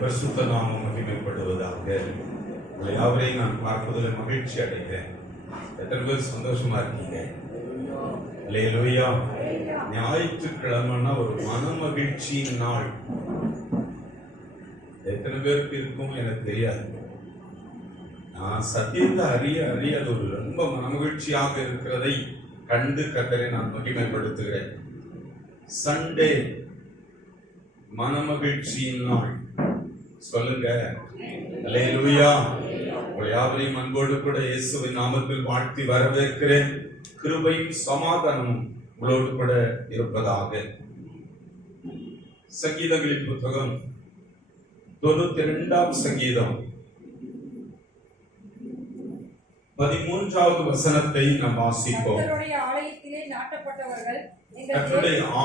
பரிசுத்த நாமம் மகிமைப்படுவதாக. உங்களை யாவரையும் நான் பார்ப்பதில் மகிழ்ச்சி அடைகிறேன். எத்தனை பேர் சந்தோஷமா இருக்கீங்க? அல்லேலூயா. ஞாயிற்றுக்கிழமைன்னா ஒரு மன மகிழ்ச்சியின் நாள். எத்தனை பேருக்கு இருக்கும் எனக்கு தெரியாது. நான் சத்தியத்தை அறிய அது ஒரு ரொம்ப மனமகிழ்ச்சியாக இருக்கிறதை கண்டு கர்த்தரை நான் மகிமைப்படுத்துகிறேன். சண்டே மனமகிழ்ச்சியின் நாள். சொல்லுங்க அல்லேலூயா. உங்கள் யாவரையும் அன்போடு கூட இயேசுவின் நாமத்தில் வாழ்த்தி வரவேற்கிறேன். கிருபையும் சமாதானமும் உங்களோடு கூட இருப்பதாக. சங்கீதங்களின் புத்தகம் 92ஆம் சங்கீதம் 13வது வசனத்தை நாம் வாசிப்போம். கர்த்தருடைய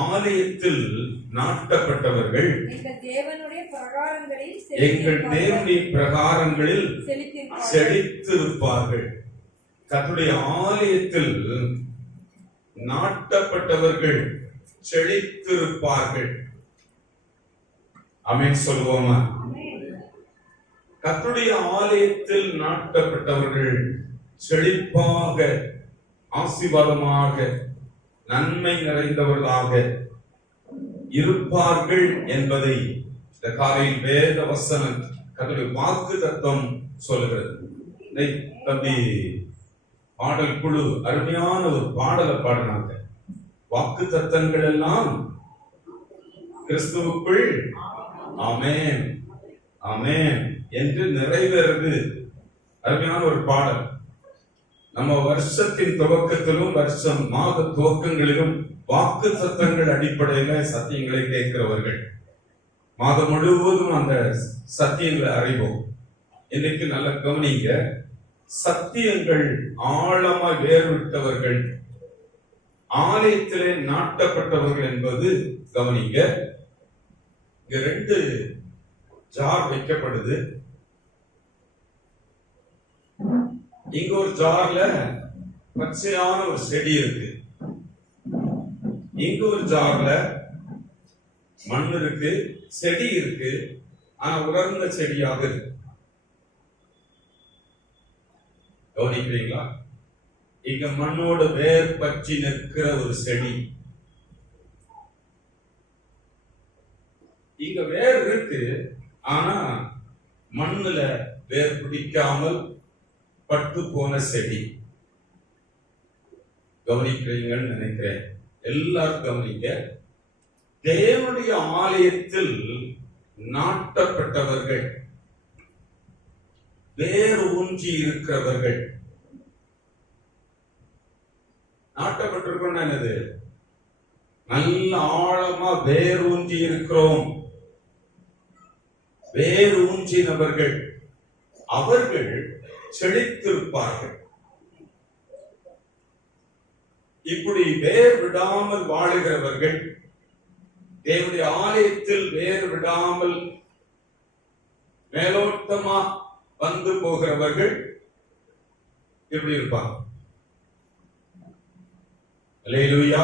ஆலயத்தில் நாட்டப்பட்டவர்கள் எங்கள் தேவனுடைய பிரகாரங்களில் செழித்திருப்பார்கள். கர்த்தருடைய ஆலயத்தில் நாட்டப்பட்டவர்கள் செழித்திருப்பார்கள். ஆமென் சொல்லுவோமா? கர்த்தருடைய ஆலயத்தில் நாட்டப்பட்டவர்கள் செழிப்பாக, ஆசீர்வாதமாக, நன்மை நிறைந்தவர்களாக இருப்பார்கள் என்பதை இந்த காலையில் வேத வசனம் கர்த்தருடைய வாக்கு தத்துவம் சொல்லுகிறது. தம்பி பாடல் குழு அருமையான ஒரு பாடலை பாடினாங்க. வாக்கு தத்தங்கள் எல்லாம் கிறிஸ்துவுக்குள் ஆமென் ஆமென் என்று நிறைவேறது. அருமையான ஒரு பாடல். நம்ம வருஷத்தின் துவக்கத்திலும் மாத துவக்கங்களிலும் வாக்கு தத்தங்கள் அடிப்படையில சத்தியங்களை கேட்கிறவர்கள் மாதம் முழுவதும் அந்த சத்தியங்களை அறிவோம். இன்னைக்கு நல்ல கவனிங்க. சத்தியங்கள் ஆழமாய் வேறுவிட்டவர்கள், ஆலயத்திலே நாட்டப்பட்டவர்கள் என்பது கவனிங்க. இங்க 2 ஜார் வைக்கப்படுது. இங்க ஒரு ஜார்ல பச்சையான ஒரு செடி இருக்கு. இங்க ஒரு ஜார்ல மண் இருக்கு, செடி இருக்கு, ஆனா உலர்ந்த செடியாக இருக்கு. கவனிக்கிறீங்களா? இங்க மண்ணோட வேர் பற்றி நிற்கிற ஒரு செடி. இங்க வேர் இருக்கு, ஆனா மண்ணுல வேர் பிடிக்காமல் பட்டு போன செடி. கவனிக்கிறீங்கன்னு நினைக்கிறேன். எல்லாரும் கவனிக்க. தேவனுடைய ஆலயத்தில் நாட்டப்பட்டவர்கள், வேர் ஊன்றி இருக்கிறவர்கள். நாட்டப்பட்டிருக்கோம் என்னது? நல்ல ஆழமா வேர் ஊன்றி இருக்கிறோம். வேர் ஊன்றினவர்கள் அவர்கள் செழித்திருப்பார்கள். இப்படி வேர் விடாமல் வாழுகிறவர்கள், தேவனுடைய ஆலயத்தில் வேர் விடாமல் மேலோட்டமா வந்து போகிறவர்கள் எப்படி இருப்பாங்க? அல்லேலூயா.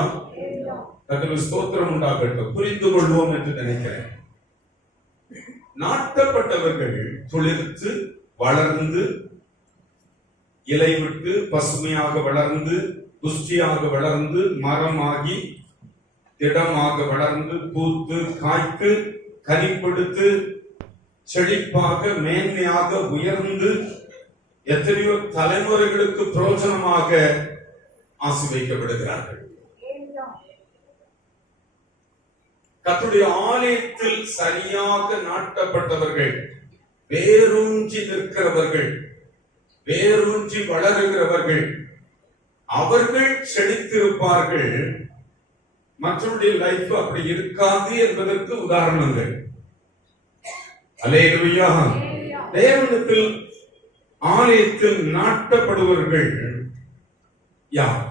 கர்த்தருக்கு ஸ்தோத்திரம் உண்டாகட்டும். புரிந்து கொள்வோம் என்று நினைக்கிறேன். நாட்டப்பட்டவர்கள் துளிர்த்து வளர்ந்து இலை விட்டு பசுமையாக வளர்ந்து புஷ்டியாக வளர்ந்து மரமாகி திடமாக வளர்ந்து பூத்து காய்த்து கனி கொடுத்து செழிப்பாக மேன்மையாக உயர்ந்து எத்தனையோ தலைமுறைகளுக்கு பிரயோஜனமாக ஆசீர்வதிக்கப்படுகிறார்கள். கர்த்தருடைய ஆலயத்தில் சரியாக நாட்டப்பட்டவர்கள், வேரூன்றி நிற்கிறவர்கள், வேரூன்றி வளருகிறவர்கள், அவர்கள் செழித்திருப்பார்கள். மற்றவருடைய லைஃப் அப்படி இருக்காது என்பதற்கு உதாரணங்கள். அல்லேலூயா. தேவனுக்கு ஆலயத்தில் நாட்டப்படுவர்கள் யார்?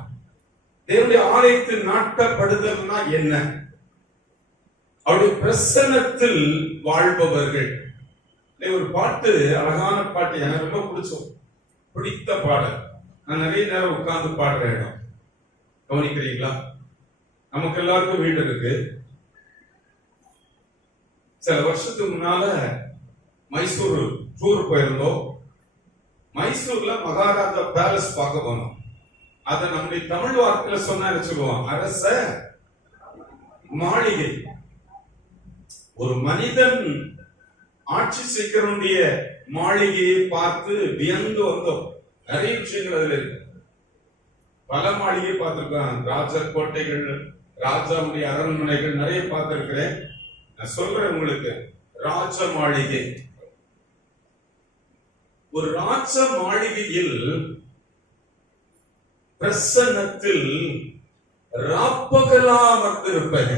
தேவனுடைய ஆலயத்தில் நாட்டப்படுதல்னா என்ன? அவருடைய பிரசன்னத்தில் வாழ்பவர்கள். ஒரு பாட்டு, அழகான பாட்டு, எனக்கு ரொம்ப பிடித்த பாடல். நான் நிறைய நேரம் உட்கார்ந்து பாடுற இடம். கவனிக்கிறீங்களா? நமக்கு எல்லாருக்கும் வீடு இருக்கு. சில வருஷத்துக்கு முன்னால மைசூர் டூர் போயிருந்தோம். மைசூர்ல மகாராஜா பேலஸ் பார்க்க போனோம். அத நம்முடைய தமிழ் வார்த்தையில சொன்னா சொல்லுவோம், அரச மாளிகை. ஒரு மனிதன் ஆட்சி செய்கிறவனுடைய மாளிகையை பார்த்து வியந்து வந்தோம். நிறைய விஷயங்கள் அதுல இருக்கு. பல மாளிகை பார்த்திருக்கேன், ராஜ கோட்டைகள், ராஜாவுடைய அரண்மனைகள் நிறைய பார்த்திருக்கிறேன். நான் சொல்றேன் உங்களுக்கு, ராஜ மாளிகை. ஒரு ராஜ மாளிகையில் பிரசன்னத்தில் ராப்பகலா அமர்ந்திருப்பது.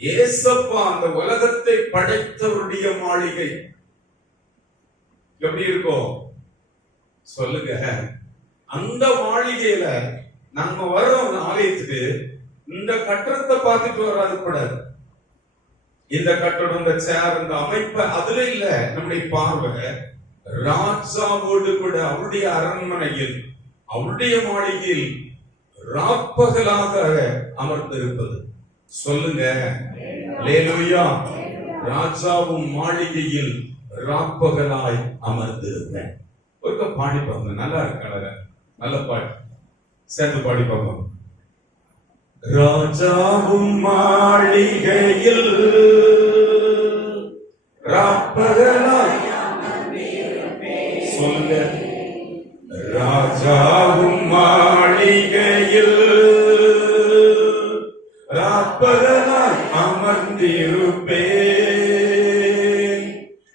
ஏசப்பா அந்த உலகத்தை படைத்தவருடைய மாளிகை எப்படி இருக்கும் சொல்லுங்க. அந்த மாளிகையில நம்ம வர்றோம் ஆலயத்துக்கு, இந்த கட்டடத்தை பார்த்துட்டு வராது கூடாது. இந்த கட்டடம், இந்த சேர், இந்த அமைப்பு அதுல இல்ல. நம்முடைய பார்வை ராஜாவோடு கூட அவருடைய அரண்மனையில், அவருடைய மாளிகையில் ராப்பகலாக அமர்ந்திருப்பது. சொல்லுங்க அல்லேலூயா. ராஜாவும் மாளிகையில் ராப்பகலாய் அமர்ந்திருப்பேன். ஒரு பாடி பார்ப்போம், நல்லா இருக்க, நல்ல பாட்டு, சேர்ந்து பாடி பார்ப்போம். ராஜாவும் மாளிகையில் ராப்பகலாய், சொல்லுங்க, ராஜாவும் மாளிகையில் ராப்பகலாய் அமர்ந்திருப்பேன்,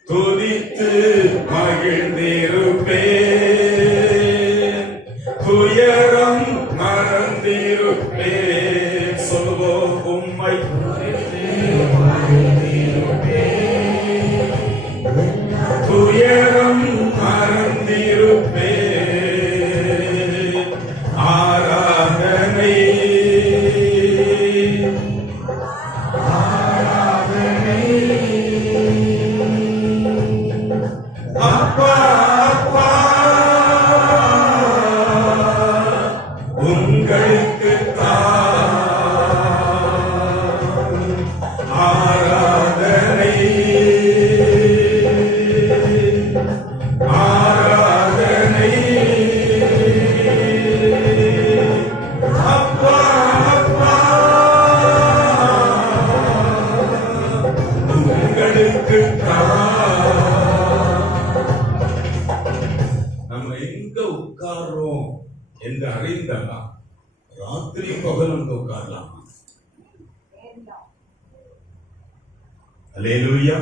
துதித்து மகிழ்ந்திருப்பேன், துயரம் மறந்திருப்பேன். சொல்லுவோம், உம்மை துயரம் மறந்திருப்பேன். ஆராதனை அப்பா அப்பா உங்களுக்கு ஆராதனை ஆராதனை. அப்பா அப்பா உங்களுக்கு நம்ம எங்க உட்கார்றோம் என்று அறிந்தலாம். ராத்திரி பகல் அங்க உட்காரலாம். அல்லேலூயா.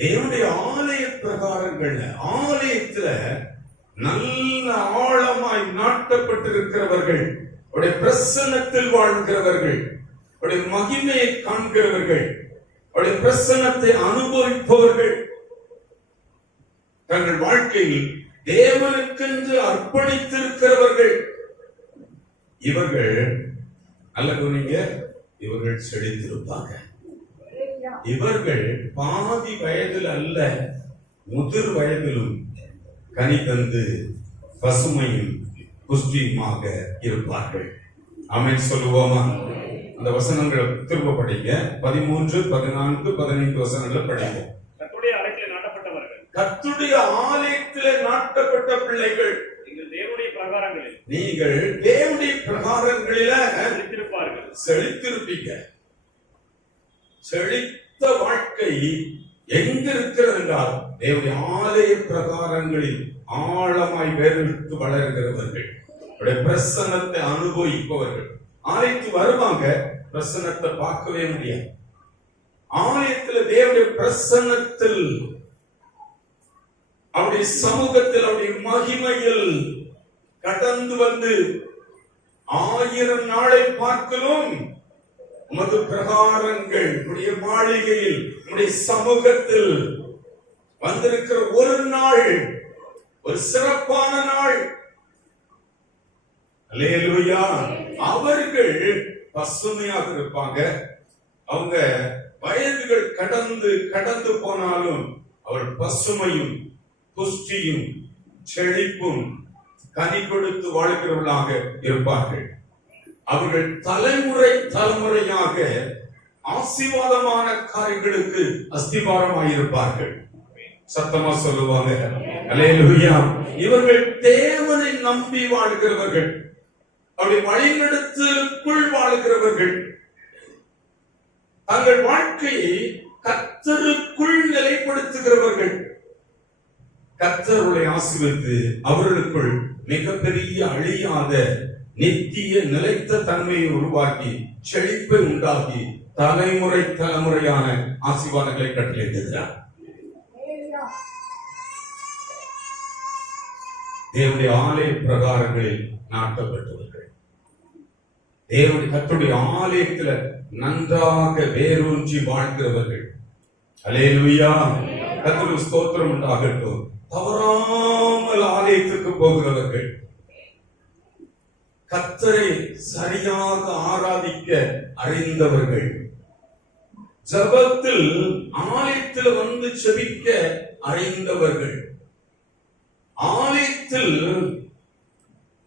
தேவனுடைய ஆலய பிரகாரங்கள்ல, ஆலயத்துல நல்ல ஆழமாய் நாட்டப்பட்டிருக்கிறவர்கள், அவருடைய பிரசன்னத்தில் வாழ்கிறவர்கள், அவருடைய மகிமையை காண்கிறவர்கள், அவருடைய பிரசன்னத்தை அனுபவிப்பவர்கள், தங்கள் வாழ்க்கையில் தேவனுக்கென்று அர்ப்பணித்திருக்கிறவர்கள், இவர்கள் நல்ல குனிங்க, இவர்கள் செழித்திருப்பாங்க. இவர்கள் பாதி வயதில் அல்ல, முதிர் வயதிலும் கனி தந்து பசுமையும் புஷ்டியுமாக இருப்பார்கள். ஆமென் சொல்லுவோமா? அந்த வசனங்களை திரும்ப படிங்க. 13, 14, 15 வசனங்களை படிப்போம். கர்த்தருடைய ஆலயத்திலே நாட்டப்பட்டவர்கள், கர்த்தருடைய ஆலயத்திலே நாட்டப்பட்ட பிள்ளைகள், நீங்கள் தேவனுடைய பிரகாரங்களில் நீங்கள் தேவனுடைய பிரகாரங்களில செழித்திருப்பார்கள். செழித்திருப்பீங்க. செழித்த வாழ்க்கை எங்க இருக்கிறது என்றால் தேவனுடைய ஆலய பிரகாரங்களில் ஆழமாய் வேர்விட்டு வளர்கிறவர்கள், பிரசன்னத்தை அனுபவிப்பவர்கள். ஆலயத்துக்கு வருவாங்க, பிரசன்னத்தை பார்க்கவே முடியாது. ஆலயத்தில் தேவனுடைய பிரசன்னத்தில், அவருடைய சமூகத்தில், அவருடைய மகிமையில் கடந்து வந்து 1000 நாளை பார்க்கலும் உமது பிரகாரங்கள், உடைய மாளிகையில், உடைய சமூகத்தில் வந்திருக்கிற ஒரு நாள், ஒரு சிறப்பான நாள். அல்லேலூயா. அவர்கள் பசுமையாக இருப்பாங்க. அவங்க வயதுகள் கடந்து போனாலும் அவர் பசுமையும் புஷ்டியும் செழிப்பும் கனி கொடுத்து வாழ்கிறவர்களாக இருப்பார்கள். அவர்கள் தலைமுறையாக ஆசீர்வாதமான காரியங்களுக்கு அஸ்திபாரமாயிருப்பார்கள். சத்தமா சொல்லுவாங்க அல்லேலூயா. இவர்கள் தேவனை நம்பி வாழ்கிறவர்கள், அவருடைய வழிநடத்தலுக்குள் வாழ்கிறவர்கள், தங்கள் வாழ்க்கையை கர்த்தருக்குள் நிலைப்படுத்துகிறவர்கள். கர்த்தருடைய ஆசீர்வதித்து அவர்களுக்குள் மிகப்பெரிய அழியாத நித்திய நிலைத்த தன்மையை உருவாக்கி செழிப்பை உண்டாக்கி தலைமுறை தலைமுறையான ஆசீர்வாதங்களை கட்டளையிடுகிறார். தேவனுடைய ஆலய பிரகாரங்களில் நாட்டப்பட்டவர்கள், தேவனுடைய கர்த்தருடைய ஆலயத்துல நன்றாக வேரூன்றி வாழ்கிறவர்கள். அல்லேலூயா. கர்த்தருக்கு ஸ்தோத்திரம் உண்டாகட்டும். தவறாமல் ஆலயத்துக்கு போகிறவர்கள், கர்த்தரை சரியாக ஆராதிக்க அறிந்தவர்கள், ஜெபத்தில் ஆலயத்தில் வந்து செபிக்க அறிந்தவர்கள், ஆலயத்தில்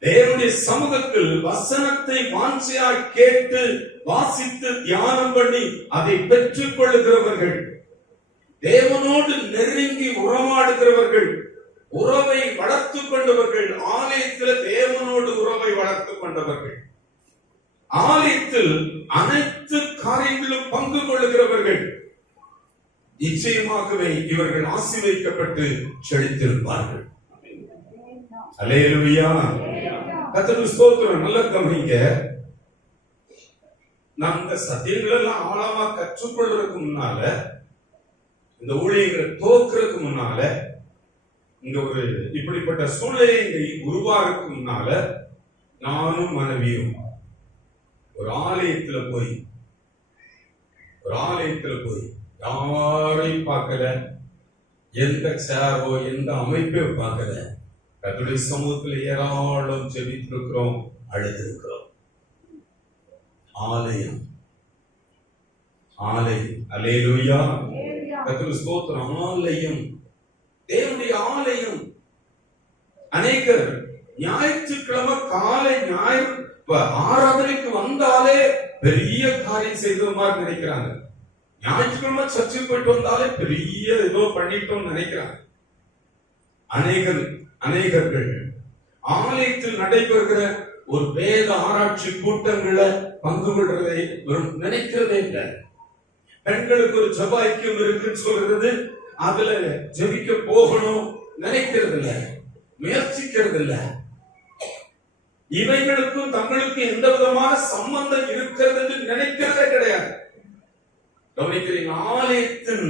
தேவனுடைய சமூகத்தில் வசனத்தை வாஞ்சையாய் கேட்டு வாசித்து தியானம் பண்ணி அதை பெற்றுக் கொள்ளுகிறவர்கள், தேவனோடு நெருங்கி உறவாடுகிறவர்கள், உறவை வளர்த்துக் கொண்டவர்கள், ஆலயத்தில் தேவனோடு உறவை வளர்த்துக் கொண்டவர்கள், ஆலயத்தில் அனைத்து காரியங்களும் பங்கு கொள்ளுகிறவர்கள், நிச்சயமாகவே இவர்கள் ஆசீர்வதிக்கப்பட்டு செழித்திருப்பார்கள். அல்லேலூயா. கர்த்தருக்கு ஸ்தோத்திரம். நல்ல கவனிங்க. நாம் இந்த சத்தியங்கள் எல்லாம் ஆழமா கற்றுக்கொள்றதுக்கு முன்னால, இந்த ஊழியர்களை தோக்குறதுக்கு முன்னால, இங்க ஒரு இப்படிப்பட்ட சூழ்நிலை உருவாருக்கு முன்னால, நானும் மனைவியும் ஒரு ஆலயத்துல போய் யாரையும் பார்க்கல, எந்த சேரோ எந்த அமைப்பையும் பார்க்கல, கர்த்தருடைய சமூகத்தில் ஏராளம் ஜெபித்திருக்கிறோம், அழுதிருக்கிறோம். ஆலயம் அல்லேலூயா. கர்த்தருக்கு ஸ்தோத்திரம். ஆலயம், தேவனுடைய ஆலயம். அநேகர் ஞாயிற்றுக்கிழமை காலை ஆராதனைக்கு வந்தாலே பெரிய காரியம் செய்த மாதிரி நினைக்கிறாங்க. ஞாயிற்றுக்கிழமை சர்ச்சுக்கு போயிட்டு வந்தாலே பெரிய ஏதோ பண்ணிட்டோம் நினைக்கிறாங்க. அநேகர்கள் ஆலயத்தில் நடைபெறுகிற ஒரு வேத ஆராய்ச்சி கூட்டங்களை பங்கு கொள்றதை நினைக்கிறதே இல்லை. பெண்களுக்கு ஒரு ஜெப ஐக்கியம் இருக்குன்னு சொல்றது, அதுல ஜெபிக்க போகணும் நினைக்கிறது இல்லை, முயற்சிக்கிறது இல்லை. இவைகளுக்கும் தங்களுக்கும் எந்த விதமான சம்பந்தம் இருக்கிறது என்று நினைக்கிறதே கிடையாது. கவனிக்கிறீங்க. ஆலயத்தில்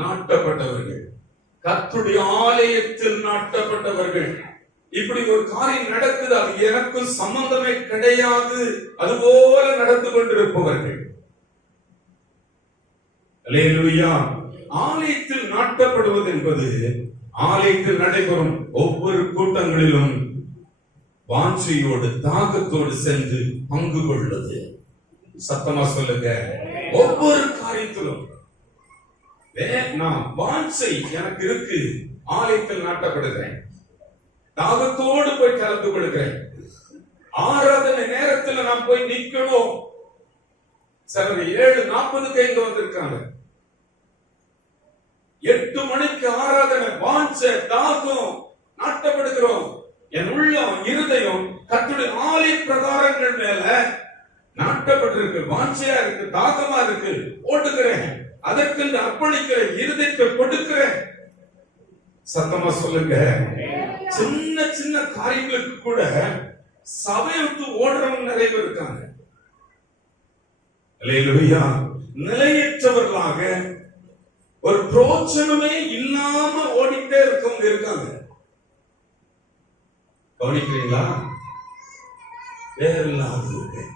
நாட்டப்பட்டவர்கள், கர்த்தருடைய ஆலயத்தில் நாட்டப்பட்டவர்கள், இப்படி ஒரு காரியம் நடக்குது, அது எனக்கும் சம்பந்தமே கிடையாது, அதுபோல நடந்து கொண்டிருப்பவர்கள். அல்லேலூயா. ஆலயத்தில் நாட்டப்படுவது என்பது ஆலயத்தில் நடைபெறும் ஒவ்வொரு கூட்டங்களிலும் வாஞ்சையோடு தாகத்தோடு சென்று பங்கு கொள்வது. சத்தமா சொல்லுங்க. ஒவ்வொரு காரியத்திலும் நான் வாஞ்சை எனக்கு இருக்கு, ஆலயத்தில் நாட்டப்படுகிறேன், தாகத்தோடு போய் கலந்து கொள்கிறேன். ஆராதனை நேரத்தில் நான் போய் நிக்கணும். சிலர் 7:40 இங்க வந்திருக்காங்க. 8 மணிக்கு ஆராதனை. வாஞ்சை தாகம் நாட்டப்படுகிறோம். என் உள்ளம் இருதயம் கர்த்தருடைய ஆலய பிரகாரங்கள் மேல நாட்டப்பட்டிருக்கு, வாஞ்சையா இருக்கு, தாகமா இருக்கு. ஓடுகிறேன், அதற்கு அர்ப்பணிக்கிறேன், இருதயத்தை கொடுக்கிறேன். சத்தமா சொல்லுங்க. சின்ன சின்ன காரியங்களுக்கு கூட சபையை விட்டு ஓடுறவங்க நிறைய பேர் இருக்காங்க. அல்லேலூயா. நிலையற்றவர்களாக ஒரு பிரோஜனமே இல்லாம ஓடிட்டே இருக்கவங்க இருக்காங்க. கவனிக்கிறீங்களா? வேறில்லாதவர்கள்.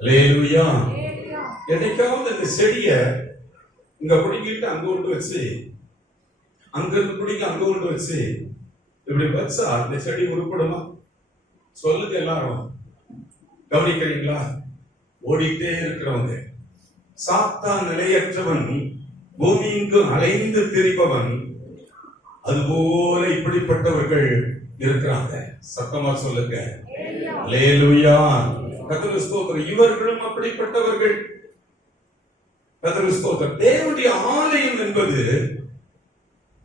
அல்லேலூயா. என்னைக்காவது இந்த செடிய இங்க பிடிக்கிட்டு அங்க கொண்டு வச்சு, அங்க இருந்து பிடிக்க அங்க கொண்டு வச்சு இப்படி வச்சா இந்த செடி உருப்படுமா? சொல்லுங்க எல்லாரும். கவனிக்கிறீங்களா? ஓடிட்டே இருக்கிறவங்க. சாத்தான் நிலையற்றவன், பூமிக்கு அலைந்து திரிபவன், அதுபோல இப்படிப்பட்டவர்கள் இருக்கிறாங்க. சத்தமா சொல்லுங்க. அல்லேலூயா. கர்த்தருக்கு ஸ்தோத்திரம். இவர்களும் அப்படிப்பட்டவர்கள். கர்த்தருக்கு ஸ்தோத்திரம். தேவனுடைய ஆலயம் என்பது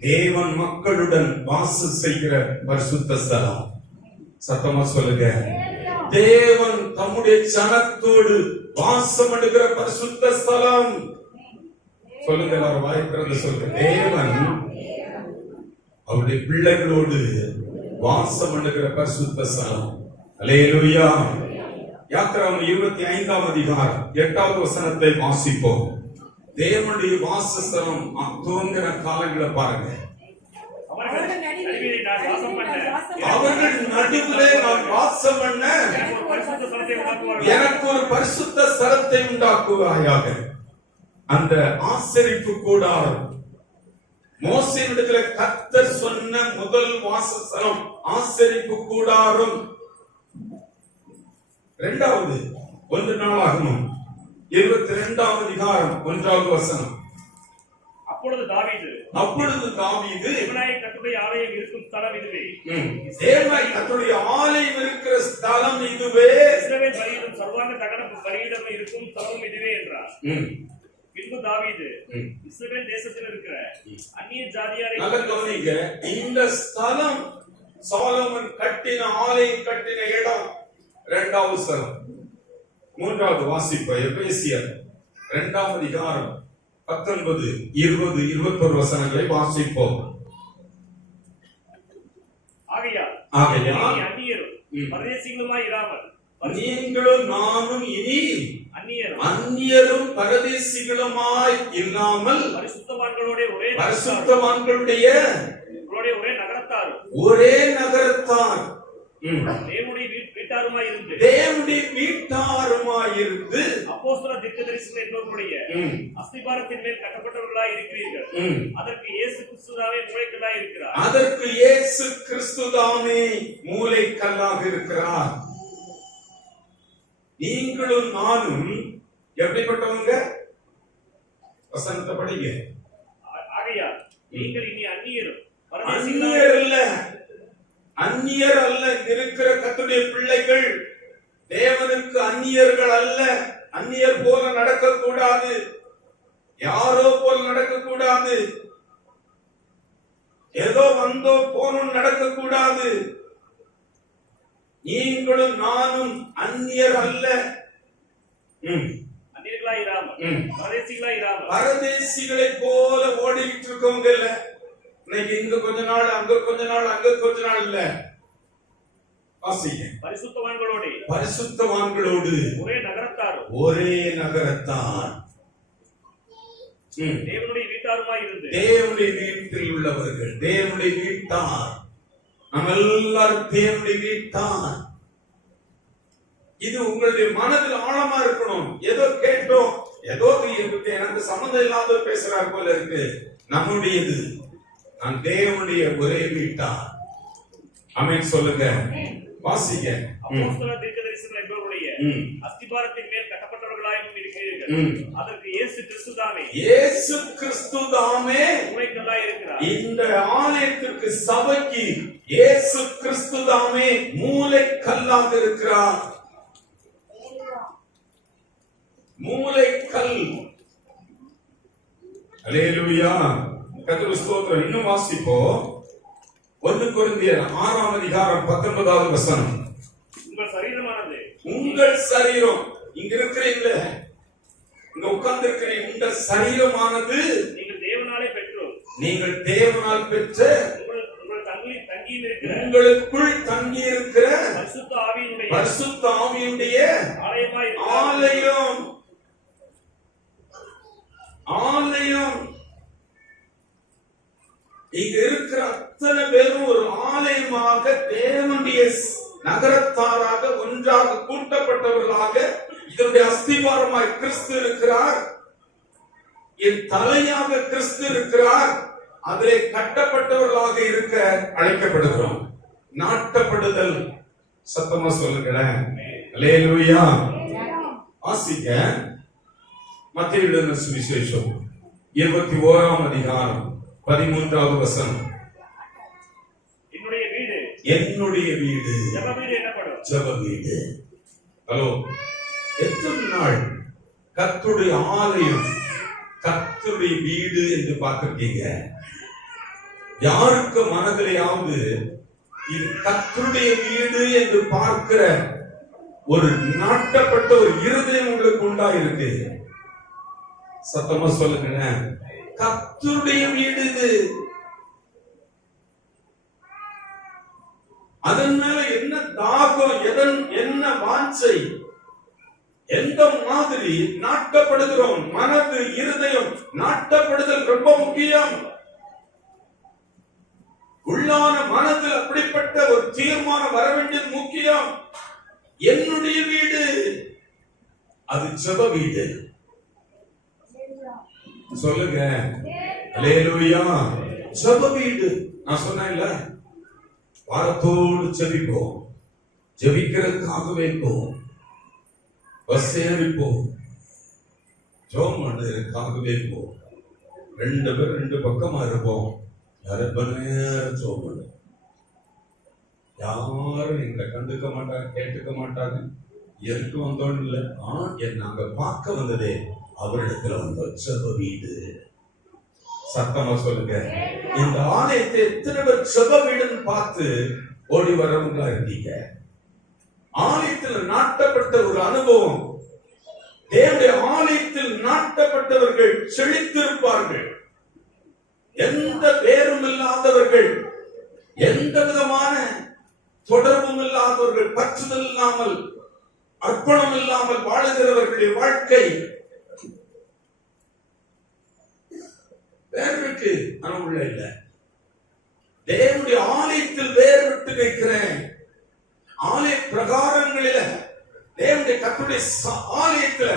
தேவன் மக்களுடன் வாசம் செய்கிற பரிசுத்த ஸ்தலம். சத்தமா சொல்லுங்க. தேவன் தம்முடைய ஜனத்தோடு வாசம் பண்ணுகிற பரிசுத்த ஸ்தலம். சொல்லுங்க, எல்லாரும் வாய் திறந்து சொல்லுங்க. தேவன் அவருடைய பிள்ளைகளோடு வாசம் பண்ணுகிற பரிசுத்த ஸ்தலம். அல்லேலூயா. யாத்திராகமம் 25ஆம் அதிகாரம் 8வது வசனத்தை வாசிப்போம். தேவனுடைய வாசஸ்தலம் துவங்கிற காலங்களை பாருங்க. அவர்கள் நடுவிலே நான் வாசம் பண்ண அவர்கள் நடுவிலே நான் வாசம் பண்ண எனக்கு ஒரு பரிசுத்த ஸ்தலத்தை உண்டாக்குவார்கள். எனக்கு ஒரு பரிசுத்த ஸ்தலத்தை உண்டாக்குவாயாக. அந்த ஆசரிப்பு கூடாரம் மோசேயினிடத்துல கர்த்தர் சொன்ன முதல் வாசஸ்தலம் ஆசரிப்பு கூடாரம். இரண்டாவது 1 நாளாகமம் 22ஆம் அதிகாரம் 1வது வசனம். அப்பொழுது தாவீது தேவனாய் கர்த்தருடைய ஆலயம் இருக்கும் ஸ்தலம் இதுவே. தேவனாய் கர்த்தருடைய ஆலயம் இருக்கிற ஸ்தலம் இதுவே. இஸ்ரவேல் பலியிடும் சர்வாங்க தகன பலியிடம் இருக்கும் ஸ்தலம் இதுவே என்றார். பின்பு தாவீது இஸ்ரவேல் தேசத்தில் இருக்கிற அந்நிய ஜாதியாரை நல்ல கவனிங்க. இந்த ஸ்தலம் சாலமன் கட்டின ஆலயம் கட்டின இடம். இரண்டாவது ஸ்தலம். மூன்றாவது வாசிப்ப எபேசியர் 2ஆம் அதிகாரம் 19, 20, 21 வசனங்களை வாசிப்போம். ஆகையால் அந்நியரும் பரதேசிகளுமாய் இராமல் நீங்களும் நானும் இனி அந்நியரும் பரதேசிகளுமாய் இல்லாமல் பரிசுத்தவான்களுடைய ஒரே நகரத்தார் தேவனுடைய வீட்டாருமாயிருந்து அப்போஸ்தல தீர்க்கதரிசிகள் என்பவர்களுடைய அஸ்திபாரத்தின் மேல் கட்டப்பட்டவர்களாய் இருக்கிறீர்கள். அதற்கு இயேசு கிறிஸ்துதாமே மூலைக்கல்லாய் இருக்கிறார். அதற்கு இயேசு கிறிஸ்துதாமே மூலைக்கல்லாக இருக்கிறார். நீங்களும் நானும் எப்படிப்பட்டவங்க? வசனத்தை படிங்க. ஆகையால் நீங்கள் இனி அந்நியர் அல்ல. இருக்கிற கர்த்தருடைய பிள்ளைகள் தேவனுக்கு அந்நியர்கள் அல்ல. அந்நியர் போல நடக்கக்கூடாது. யாரோ போல நடக்கக்கூடாது. ஏதோ வந்தோ போனும் நடக்கக்கூடாது. நீங்களும் நானும் அந்நியர் அல்ல. பரதேசிகளை போல ஓடிட்டு இருக்கவங்க இல்ல. இன்னைக்கு இங்க கொஞ்ச நாள், அங்க கொஞ்ச நாள், அங்க கொஞ்ச நாள் இல்ல. பரிசுத்தவான்களோடு ஒரே நகரத்தார் தேவனுடைய வீட்டாருமாய் இருந்து தேவனுடைய வீட்டில் உள்ளவர்கள், தேவனுடைய வீட்டார். நம்ம எல்லாரும் தேவனுடைய வீட்டார். இது உங்களுடைய மனதில் ஆழமா இருக்கணும். ஏதோ கேட்டோம், ஏதோ எனக்கு சம்மந்தம் இல்லாத பேசுறாரு போல இருக்கு. நம்முடையது, நான் தேவனுடைய ஒரே வீட்டார். ஆமென் சொல்லுங்க, வாசிங்க. அப்போஸ்தல தீர்க்கதரிசிகள் என்பவர்களுடைய அஸ்திபாரத்தின் மேல் கட்டப்பட்டவர்களாயும் இருக்கிறீர்கள். அதற்கு இயேசு கிறிஸ்துதாமே மூலைக்கல்லாய் இருக்கிறார். இந்த ஆலயத்திற்கு, சபைக்கு இயேசு கிறிஸ்துதாமே மூலைக்கல்லாக இருக்கிறார். மூலைக்கல். அல்லேலூயா. கர்த்தருக்கு ஸ்தோத்திரம். இன்னும் வாசிப்போம். 1 கொரிந்தியர் 6ஆம் அதிகாரம் 19வது வசனம். உங்கள் சரீரம், இங்க இருக்கிறீங்கள, இங்க உட்கார்ந்து இருக்கிறீங்க, உங்கள் சரீரமானது நீங்கள் தேவனால் பெற்ற உங்களுக்குள் தங்கி இருக்கிற பரிசுத்த ஆவியுடைய ஆலயம். இங்க இருக்கிற அத்தனை பேரும் ஒரு ஆலயமாக, தேவனுடைய நகரத்தாராக, ஒன்றாக கூட்டப்பட்டவர்களாக, இதனுடைய அஸ்திவாரமாய் கிறிஸ்து இருக்கிறார். என் தலையாக கிறிஸ்து இருக்கிறார். அதிலே கட்டப்பட்டவர்களாக இருக்க அழைக்கப்படுகிறோம். நாட்டப்படுதல். சத்தமா சொல்லுங்களேன். அல்லேலூயா. வாசிக்க மத்தேயு எழுதின சுவிசேஷம் 21ஆம் அதிகாரம் 13வது வசனம். என்னுடைய வீடு என்னுடைய வீடு ஜெப வீடு எனப்படும். ஜெப வீடு. ஹலோ, எத்தனை நாள் கர்த்தருடைய ஆலயம், கர்த்தருடைய வீடு என்று பார்த்திருக்கீங்க? யாருக்கு மனதிலேயாவது இது கர்த்தருடைய வீடு என்று பார்க்கிற ஒரு நாட்டப்பட்ட ஒரு இருதயம் உங்களுக்கு உண்டா இருக்கு? சத்தமா சொல்லுங்க. கர்த்தருடைய வீடு இது. அதன் மேல என்ன தாகம், என்ன வாஞ்சை, எந்த மாதிரி நாட்டப்படுகிறோம்? மனது, இருதயம் நாட்டப்படுதல் ரொம்ப முக்கியம். உள்ளான மனதில் அப்படிப்பட்ட ஒரு தீர்மானம் வர வேண்டியது முக்கியம். என்னுடைய வீடு அது ஜெப வீடு. சொல்லுங்க அல்லேலூயா. ஜெப வீடு. நான் சொன்னேன்ல, வாரத்தோடு ஜெபிப்போம், ஜெபிக்கிறதுக்காகவே போவோம், பஸ் ஏறிப்போம், ஜோம் பண்ணுறதுக்காகவே போவோம். 2 பேர் 2 பக்கமா இருப்போம். ஜோம் யாரும் எங்களை கண்டுக்க மாட்டாங்க, கேட்டுக்க மாட்டாங்க. எதுக்கு வந்தோம் இல்லை, நாங்க பார்க்க வந்ததே அவரிடத்துல வந்தோம். ஜெப வீடு. சத்தமா சொல்லுங்க. இந்த ஆலயத்தை எத்தனை பேர் ஜெப வீடுன்னு பார்த்து ஓடி வரவங்களா இருக்கீங்க? ஆலயத்தில் நாட்டப்பட்ட ஒரு அனுபவம். தேவனுடைய ஆலயத்தில் நாட்டப்பட்டவர்கள் செழித்திருப்பார்கள். எந்த பேரும் இல்லாதவர்கள், எந்த விதமான தொடர்பும் இல்லாதவர்கள், பற்றுதல் இல்லாமல், அர்ப்பணம் இல்லாமல் வாழுகிறவர்களுடைய வாழ்க்கை வேறு விட்டு அனுபவம் இல்லை. தேவனுடைய ஆலயத்தில் வேறு விட்டு வைக்கிறேன். ஆலய பிரகாரங்களில, தேவனுடைய கர்த்தருடைய ஆலயத்துல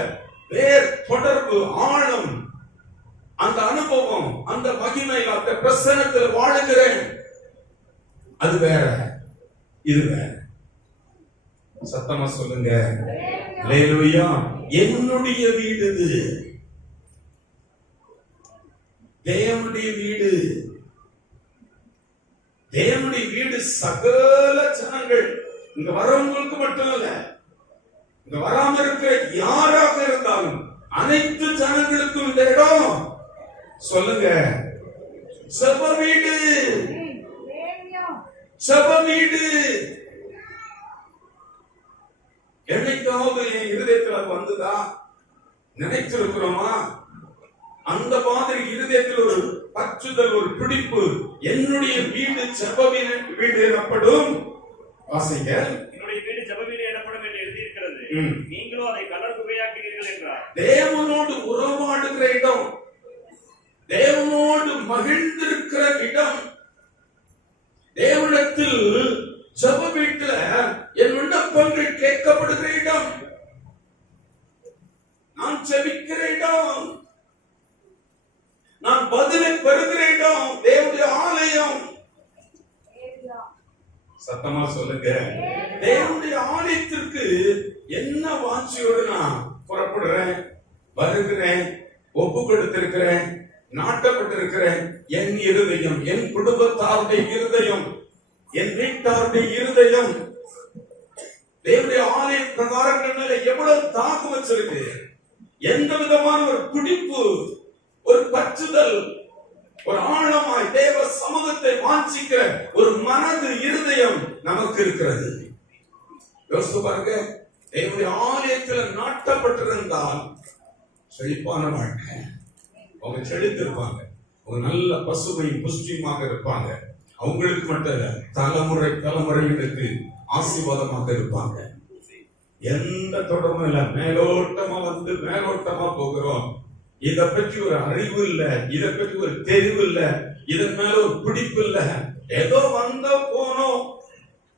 வேறு தொடர்பு, ஆழம், அந்த அனுபவம், அந்த மகிமை, அந்த பிரசன்னத்தில் வாழுகிறேன். அது வேற, இது வேற. சத்தமா சொல்லுங்க அல்லேலூயா. என்னுடைய வீடு இது, தேவனுடைய வீடு. தேவனுடைய வீடு சகல ஜனங்கள், இங்க வரவங்களுக்கு மட்டும் இல்ல, இங்க வராம இருக்கிற யாராக இருந்தாலும் அனைத்து ஜனங்களுக்கும் இந்த இடம். சொல்லுங்க ஜெப வீடு, ஜெப வீடு. என்னைக்காவது என் இருதயத்தில் அது வந்துதா? நினைச்சிருக்கிறோமா? அந்த மாதிரி இருதயத்தில் ஒரு பற்றுதல், ஒரு பிடிப்பு. என்னுடைய வீடு ஜெப வீடு எனப்படும். வாசிங்க. என்னுடைய வீடு ஜெப வீடு எனப்படும் என்று எழுதியிருக்கிறது. நீங்களோ அதை கலர் குகையாக்கிறீர்கள் என்றார். தேவனோடு உறவாடுகிற இடம், தேவனோடு மகிழ்ந்திருக்கிற இடம், தேவனிடத்தில் ஜெப வீட்டுல என் விண்ணப்பங்கள் கேட்கப்படுகிற இடம், நான் ஜெபிக்கிற இடம், நான் பதிலை பெறுகிற இடம், தேவனுடைய ஆலயம். சத்தமா சொல்லுங்க. தேவனுடைய ஆலயத்திற்கு என்ன வாஞ்சியோடு நான் புறப்படுறேன், வருகிறேன், ஒப்பு கொடுத்திருக்கிறேன், நாட்டப்பட்டிருக்கிறேன். என் இருதயம், என் குடும்பத்தாருடைய இருதயம், என் வீட்டாருடைய இருதயம் தேவனுடைய ஆலய பிரகாரங்கள் மேல எவ்வளவு தாகம் வச்சிருக்கு, எந்த விதமான ஒரு பிடிப்பு, ஒரு பற்றுதல், ஒரு ஆழமாய் தேவ சமூகத்தை வாஞ்சிக்கிற ஒரு மனது, இருதயம் நமக்கு இருக்கிறது. யோசித்து பாருங்க. தேவனுடைய ஆலயத்தில் நாட்டப்பட்டிருந்தால் செழிப்பான வாழ்க்கை. அவங்க செழித்திருப்பாங்க, ஒரு நல்ல பசுமையும் புஷ்டியுமாக இருப்பாங்க. அவங்களுக்கு மட்டும் இல்ல, தலைமுறை தலைமுறைகளுக்கு ஆசீர்வாதமாக இருப்பாங்க. எந்த தொடர்பும் இல்ல, மேலோட்டமா வந்து மேலோட்டமா போகிறோம். இதை பற்றி ஒரு அறிவு இல்ல, இதை பற்றி ஒரு தெரிவு இல்ல, இதன் மேல ஒரு பிடிப்பு இல்ல. ஏதோ வந்த போனோம்,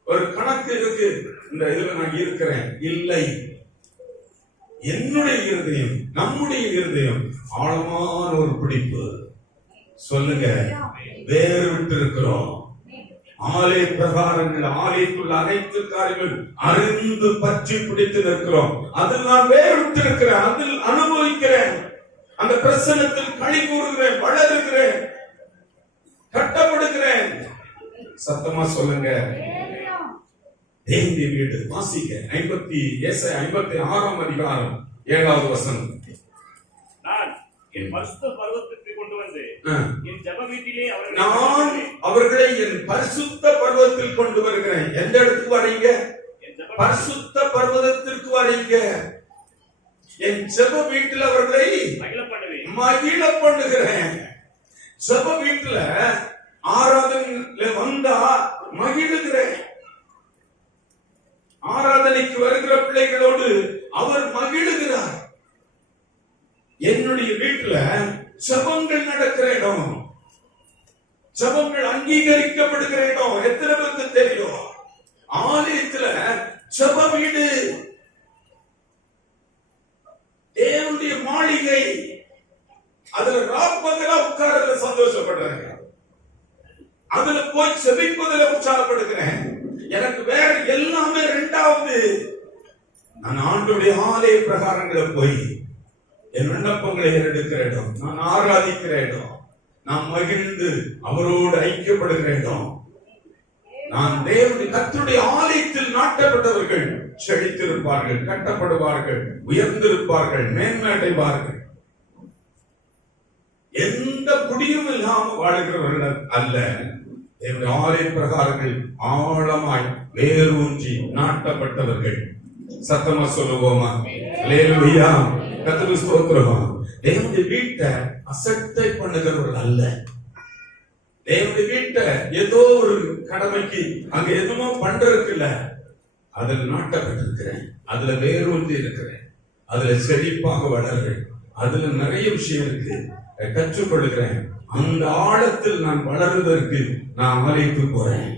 ஒரு கணக்கு இருக்கு, இந்த இதுல நான் இருக்கிறேன். இல்லை, என்னுடைய இருதயம், நம்முடைய இருதயம் ஆழமான ஒரு பிடிப்பு. சொல்லுங்க, வேறு விட்டு இருக்கிறோம். ஆலய பிரகாரங்கள், ஆலயத்துள்ள அனைத்து காரியங்கள் அறிந்து பற்றி பிடித்து நிற்கிறோம். அதில் நான் வேறு விட்டு இருக்கிறேன், அதில் அனுபவிக்கிறேன், அந்த பிரசன்னத்தில் களி கூறுகிறேன், வளருகிறேன், கட்டப்படுகிறேன். சத்தமா சொல்லுங்க. தேவனுடைய வீடு. வாசிக்க 56ஆம் அதிகாரம் 7வது வசனம். நான் என் பரிசுத்த பர்வதத்திற்கு கொண்டு வந்து என் ஜெப வீட்டிலே நான் அவர்களை என் பரிசுத்த பர்வதத்தில் கொண்டு வருகிறேன். எந்த இடத்துக்கு வரீங்க? பரிசுத்த பர்வதத்திற்கு வரீங்க. என் ஜெப வீட்டில் அவர்களை மகிழ பண்ணுகிறேன். ஜெப வீட்டுல ஆராதனையில வந்தா மகிழுகிறேன். ஆராதனைக்கு வருகிற பிள்ளைகளோடு அவர் மகிழுகிறார். என்னுடைய வீட்டுல ஜெபங்கள் நடக்கிற இடம், ஜெபங்கள் அங்கீகரிக்கப்படுகிற இடம் எத்தனை பேருக்கு தெரியும்? ஆலயத்துல ஜெப வீடு, தேவனுடைய மாளிகை. அதுல ராப்பகலா உட்கார்றதுல சந்தோஷப்படுறேன். அதுல போய் செபிப்பதில் உற்சாகப்படுகிறேன். எனக்கு வேற எல்லாமே இரண்டாவது. நான் ஆண்டவருடைய ஆலய பிரகாரங்களை போய் என் விண்ணப்பங்களை எடுக்கிற இடம், நான் ஆராதிக்கிற இடம், நான் மகிழ்ந்து அவரோடு ஐக்கியப்படுகிற இடம். நான் தேவனுடைய கர்த்தருடைய ஆலயத்தில் நாட்டப்பட்டவர்கள் செழித்திருப்பார்கள், கட்டப்படுவார்கள், உயர்ந்திருப்பார்கள், மேன்மை அடைவார்கள். எந்த குடியும் இல்லாமல் வாழுகிறவர்கள் அல்ல. தேவனுடைய ஆலய பிரகாரங்கள் ஆழமாய் வேரூன்றி நாட்டப்பட்டவர்கள். சத்தமா சொல்லுவோமா? அல்லேலூயா, கர்த்தருக்கு ஸ்தோத்திரம். தேவனுடைய வீட்டை அசட்டை பண்ணுகிறவர்கள் அல்ல. தேவனுடைய வீட்டை ஏதோ ஒரு கடமைக்கு அங்க எதுவுமோ பண்றதுக்கு இல்ல, அதுல நாட்டப்பட்டிருக்கிறேன், அதுல வேரூன்றி இருக்கிறேன், அதுல செழிப்பாக வளர்கிறேன், அதுல நிறைய விஷயம் இருக்கு, கற்றுக்கொள்கிறேன். அந்த ஆழத்தில் நான் வளருவதற்கு நான் ஆலயத்துக்கு போறேன்.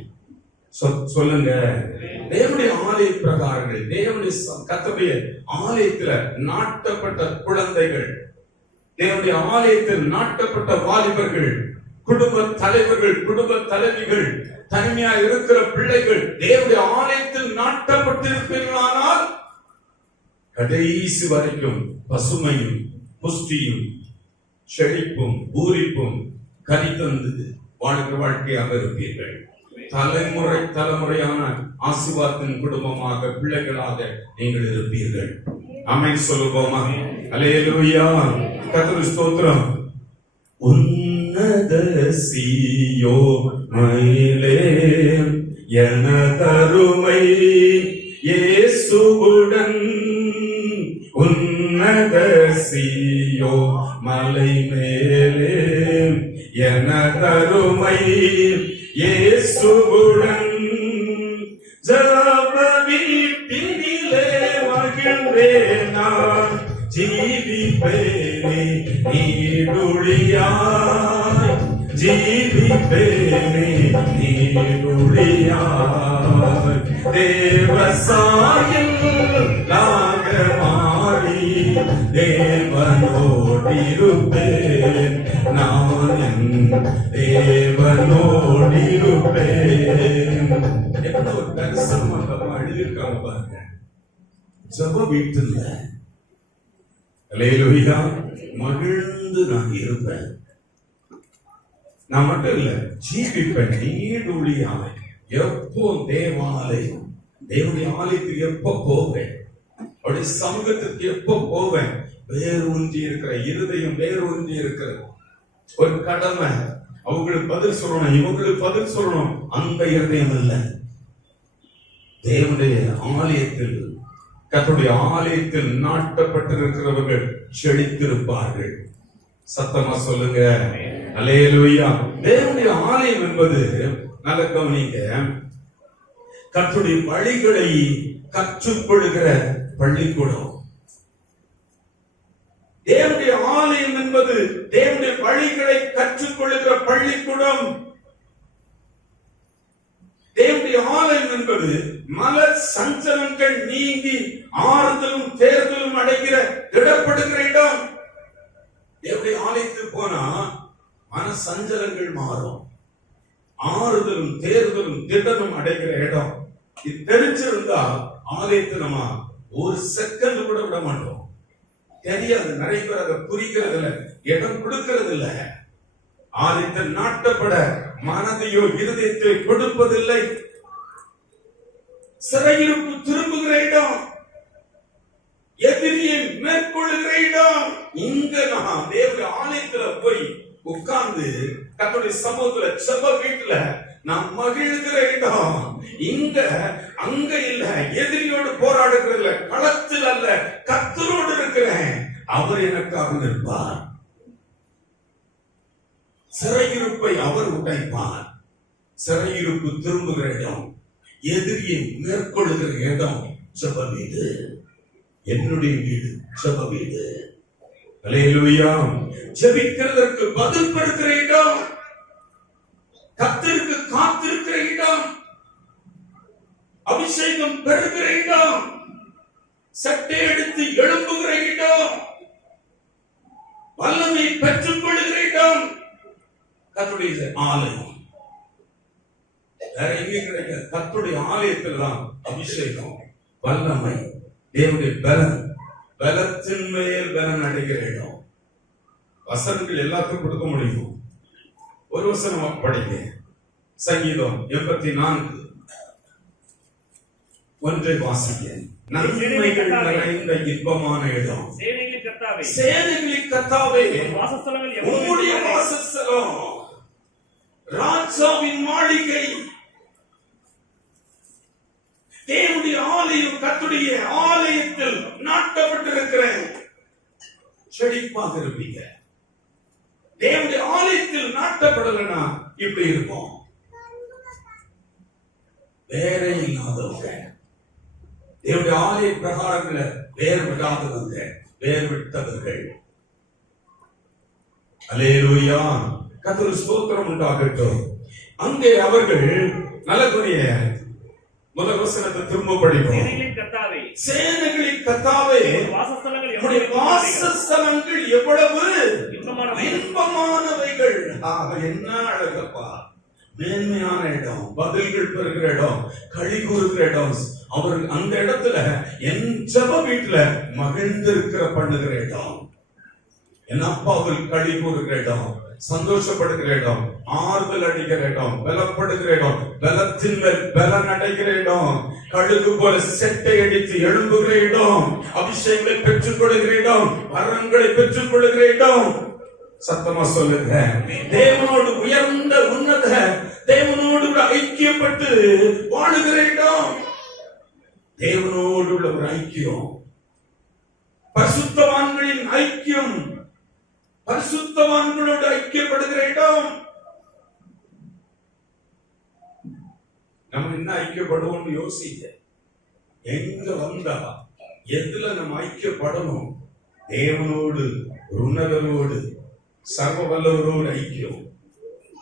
சொல்லுங்க. தேவனுடைய ஆலய பிரகாரங்கள், தேவனுடைய கர்த்தருடைய ஆலயத்துல நாட்டப்பட்ட குழந்தைகள், தேவனுடைய ஆலயத்தில் நாட்டப்பட்ட வாலிபர்கள், குடும்ப தலைவர்கள், குடும்ப தலைவிகள், தனிமையா இருக்கிற பிள்ளைகள் தேவனுடைய ஆலயத்தில் நாட்டப்பட்டிருப்பீர்களானால் கடைசி வரைக்கும் பசுமையும் புஷ்டியும் செழிப்பும் பூரிப்பும் கனிதந்து வாழ்க்கை வாழ்க்கையாக இருப்பீர்கள். தலைமுறை தலைமுறையான ஆசீர்வாதத்தின் குடும்பமாக, பிள்ளைகளாக நீங்கள் இருப்பீர்கள். ஆமென் சொல்லுவோமா? அல்லேலூயா, கர்த்தருக்கு ஸ்தோத்திரம். உன்னத சீயோனிலே எனதருமை இயேசுவுடன், உன்னத சீயோ மலை மேலே எனதருமை இயேசுவுடன், ஜப வீட்டினிலே மகிழ்ந்தேன் நான், ஜீவிப்பேனே நீடுழியாய், ஜீவிப்பேனே நீடுழியாய். தேவசாயில் லாக மாறி தேவனோடிருப்பேன், நான் தேவனோடிருப்பேன். எவ்வளவு ஒரு தரிசனம் எழுதியிருக்காங்க பாருங்க. ஜப வீட்டுல அல்லேலூயா மகிழ்ந்து நான் இருப்பேன். நான் மட்டும் இல்ல, ஜீவிப்பேன் நீடுழியாய். எப்போ தேவாலயம், தேவனுடைய ஆலயத்துக்கு எப்ப போவேன், அவருடைய சமூகத்துக்கு எப்ப போவேன், வேரூன்றி இருக்கிற இருதயம், வேரூன்றி இருக்கிற ஒரு கடமை. அவங்களுக்கு பதில் சொல்லணும், இவங்களுக்கு பதில் சொல்லணும், அந்த இருதயம் இல்ல. தேவனுடைய ஆலயத்தில், கர்த்தருடைய ஆலயத்தில் நாட்டப்பட்டிருக்கிறவர்கள் செழித்திருப்பார்கள். சத்தமா சொல்லுங்க அல்லேலூயா. தேவனுடைய ஆலயம் என்பது, நல்ல கவனிங்க, கர்த்தருடைய வழிகளை கற்றுக்கொள்கிற பள்ளிக்கூடம். தேவனுடைய ஆலயம் என்பது தேவனுடைய வழிகளை கற்றுக்கொள்கிற பள்ளிக்கூடம். தேவனுடைய ஆலயம் என்பது மல சஞ்சலங்கள் நீங்கி ஆறுதலும் தேர்தலும் அடைகிற திடப்படுகிற இடம். தேவனுடைய ஆலயத்துக்கு போனா மன சஞ்சலங்கள் மாறும், ஆறுதலும் தேர்தலும் திடனும் அடைகிற இடம். இது தெரிஞ்சிருந்தா ஆலயத்தை நம்ம ஒரு செகண்ட் கூட விட மாட்டோம். தெரியாது, நிறைய பேர் அதை புரிகிறது இல்ல, இடம் கொடுக்கிறது இல்ல. ஆலயத்தில் நாட்டப்பட மனதையோ இருதயத்தை கொடுப்பதில்லை. சிறையிருப்பு திரும்புகிற இடம், எதிரியை மேற்கொள்ளுகிற இடம். இங்க நான் தேவனுடைய ஆலயத்துல போய் உட்கார்ந்து கர்த்தருடைய சமூகத்துல செப வீட்டுல நான் மகிழ்கிற இடம். இங்க அங்க இல்ல, எதிரியோடு போராடுகிறதுல, களத்தில் அல்ல, கர்த்தரோடு இருக்கிறேன். அவர் எனக்காக நிற்பார். சிறையிருப்பை அவர் உடைப்பார். சிறையிருப்பு திரும்புகிற இடம், எதிரியை மேற்கொள்ளுகிற இடம் செப வீடு. என்னுடைய வீடு செப வீடு. அல்லேலூயா. ஜெபிக்கிறதற்கு பதில் கொடுக்கிற இடம், கர்த்தருக்கு காத்திருக்கிற இடம், அபிஷேகம் பெறுகிற இடம், சட்டை எடுத்து எழும்புகிற இடம், வல்லமை பெற்றுக் கொள்ளுகிற இடம் கர்த்தருடைய ஆலயம். வேற எங்கே கிடைக்காது. கர்த்தருடைய ஆலயத்தில் தான் அபிஷேகம், வல்லமை, தேவனுடைய பலன், பலத்தின் மேல் பலன் அடைகிற இடம். வசனங்கள் எல்லாத்துக்கும் கொடுக்க முடியும். ஒரு வசனம் படிங்க. சங்கீதம் 84:1 வாசிக்க. நன்மைகள் நிறைந்த இன்பமான இடம், சேனைகளின் கர்த்தாவே, சேனைகளின் கர்த்தாவே, வாசஸ்தலங்கள் உம்முடைய வாசஸ்தலம், ராஜாவின் மாளிகை, தேவனுடைய ஆலயம், கர்த்தருடைய ஆலயத்தில் நாட்டப்பட்டிருக்கிறேன். செழிப்பாக இருப்பீங்க. தேவனுடைய ஆலயத்தில் நாட்டப்படலைன்னா இப்படி இருக்கும். வேற இல்லாதவங்க, தேவனுடைய ஆலய பிரகாரங்களை வேறு விடாதவங்க, வேறு விட்டவர்கள். அல்லேலூயா. கர்த்தருக்கு ஸ்தோத்திரம் உண்டாகட்டும். அங்கே அவர்கள் நலகுரிய முதல் வசனத்தை திரும்ப படிப்போம். சேனைகளின் கர்த்தாவே, சேனைகளின் கர்த்தாவே, வாசஸ்தலங்கள் உம்முடைய வாசஸ்தலங்கள் எவ்வளவு இன்பமானவைகள். என்ன அழகப்பா, மேன்மையான இடம், பதில்கள் பெறுகிற இடம், களி கூறுகிற இடம். அவர் அந்த இடத்துல என் ஜெப வீட்டுல மகிழ்ந்திருக்கிற பண்ணுகிற இடம், என் அப்பாவில் களி கூறுகிற இடம், சந்தோஷப்படுகிற இடம், ஆறுதல் அடைகிற இடம், பலப்படுகிற இடம், பலத்தின் மேல் பலன் அடைகிற இடம், கழுகு போல செட்டை அடித்து எழும்புகிற இடம், அபிஷேகங்களை பெற்றுக் கொள்கிற இடம், வரங்களை பெற்றுக் கொள்கிற இடம். சத்தமா சொல்லுங்க. தேவனோடு உயர்ந்த உன்னத தேவனோடு ஐக்கியப்பட்டு வாழுகிற இடம், தேவனோடு உள்ள ஒரு ஐக்கியம், பரிசுத்தவான்களின் ஐக்கியம், பரிசுத்தவான்களோடு ஐக்கியப்படுகிற இடம். நம்ம என்ன ஐக்கியப்படுவோம் யோசிக்க. எங்க வந்தா எதுல நம்ம ஐக்கியப்படணும்? தேவனோடு, ஒரு உன்னதரோடு, சர்வ வல்லவரோடு ஐக்கியம்.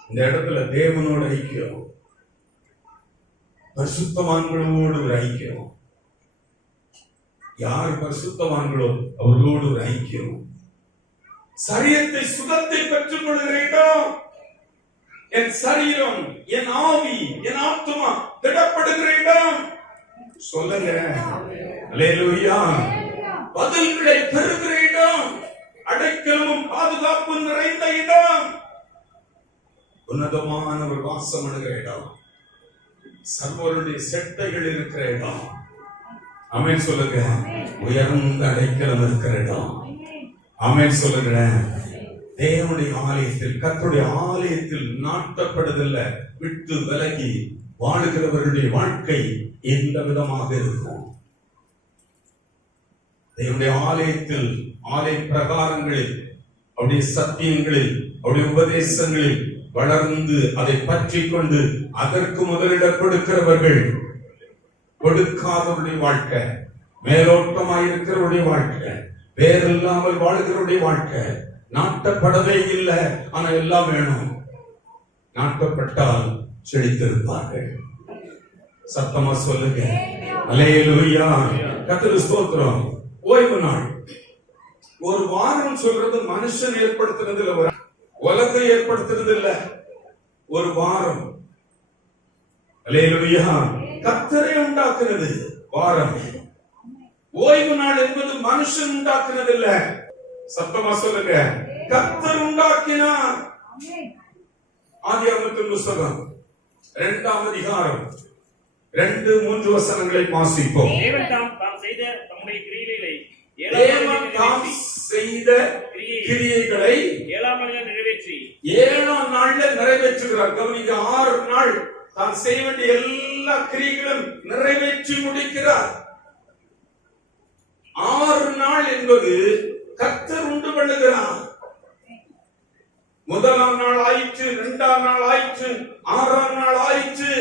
இந்த இடத்துல தேவனோடு ஐக்கியம், பரிசுத்தவான்களோடு ஒரு ஐக்கியம். யார் பரிசுத்தவான்களோ அவர்களோடு ஒரு ஐக்கியம். சரீரத்தை சுகத்தை பெற்றுக் கொள்கிற இடம், என் சரீரம், என் ஆவி, என் ஆத்துமா திடப்படுகிற இடம். சொல்லுங்க. அல்லேலூயா. பதில்களை பெறுகிற இடம், அடைக்கலமும் பாதுகாப்பு நிறைந்த இடம், உன்னதமான ஒரு வாசம் அணுகிற இடம், சர்வருடைய செட்டைகள் இருக்கிற இடம். ஆமென் சொல்லுங்க. உயர்ந்த அடைக்கலம் இருக்கிற இடம். ஆமென் சொல்லுங்க. தேவனுடைய ஆலயத்தில், கர்த்தருடைய ஆலயத்தில் நாட்டப்படுதல்ல விட்டு விலகி வாழுகிறவர்களுடைய வாழ்க்கை எந்த விதமாக இருக்கும்? தேவனுடைய ஆலயத்தில், ஆலய பிரகாரங்களில், அவருடைய சத்தியங்களில், அவருடைய உபதேசங்களில் வளர்ந்து அதை பற்றி கொண்டு அதற்கு முதலிடம் கொடுக்கிறவர்கள், கொடுக்காதவருடைய வாழ்க்கை, மேலோட்டமாயிருக்கிறவருடைய வாழ்க்கை, வேறில்லாமல் வாழ்கிறவருடைய வாழ்க்கை, நாட்டப்படவே இல்லை, ஆனா எல்லாம் வேணும். நாட்டப்பட்டால் செழித்திருப்பார்கள். சத்தமா சொல்லுங்க. அல்லேலூயா. கர்த்தருக்கு ஸ்தோத்திரம். ஓய்வு நாள், ஒரு வாரம் சொல்றது மனுஷன் ஏற்படுத்துறது இல்ல, உலகம் ஏற்படுத்துறது இல்ல. ஒரு வாரம் அல்லேலூயா கர்த்தரே உண்டாக்குறது வாரம். ஓய்வு நாள் என்பது மனுஷன் உண்டாக்குறது இல்ல. சத்தமா சொல்லுங்க. கர்த்தர் உண்டாக்கினார். ஆதியாகமத்தின் புத்தகம் 2ஆம் அதிகாரம் 2-3 வசனங்களை வாசிப்போம். தேவன் தாம் செய்த தம்முடைய கிரியைகளை தேவன் தாம் செய்த கிரியைகளை 7ஆம் நாளில் நிறைவேற்றி 7ஆம் நாள்ல நிறைவேற்றுகிறார். கவனிங்க, 6 நாள் தான் செய்ய வேண்டிய எல்லா கிரியைகளும் நிறைவேற்றி முடிக்கிறார். 6 நாள் என்பது கர்த்தர் உண்டு பண்ணுகிறார். 1ஆம் நாள் ஆயிற்று, 2ஆம் நாள் ஆயிற்று, 6ஆம் நாள் ஆயிற்று.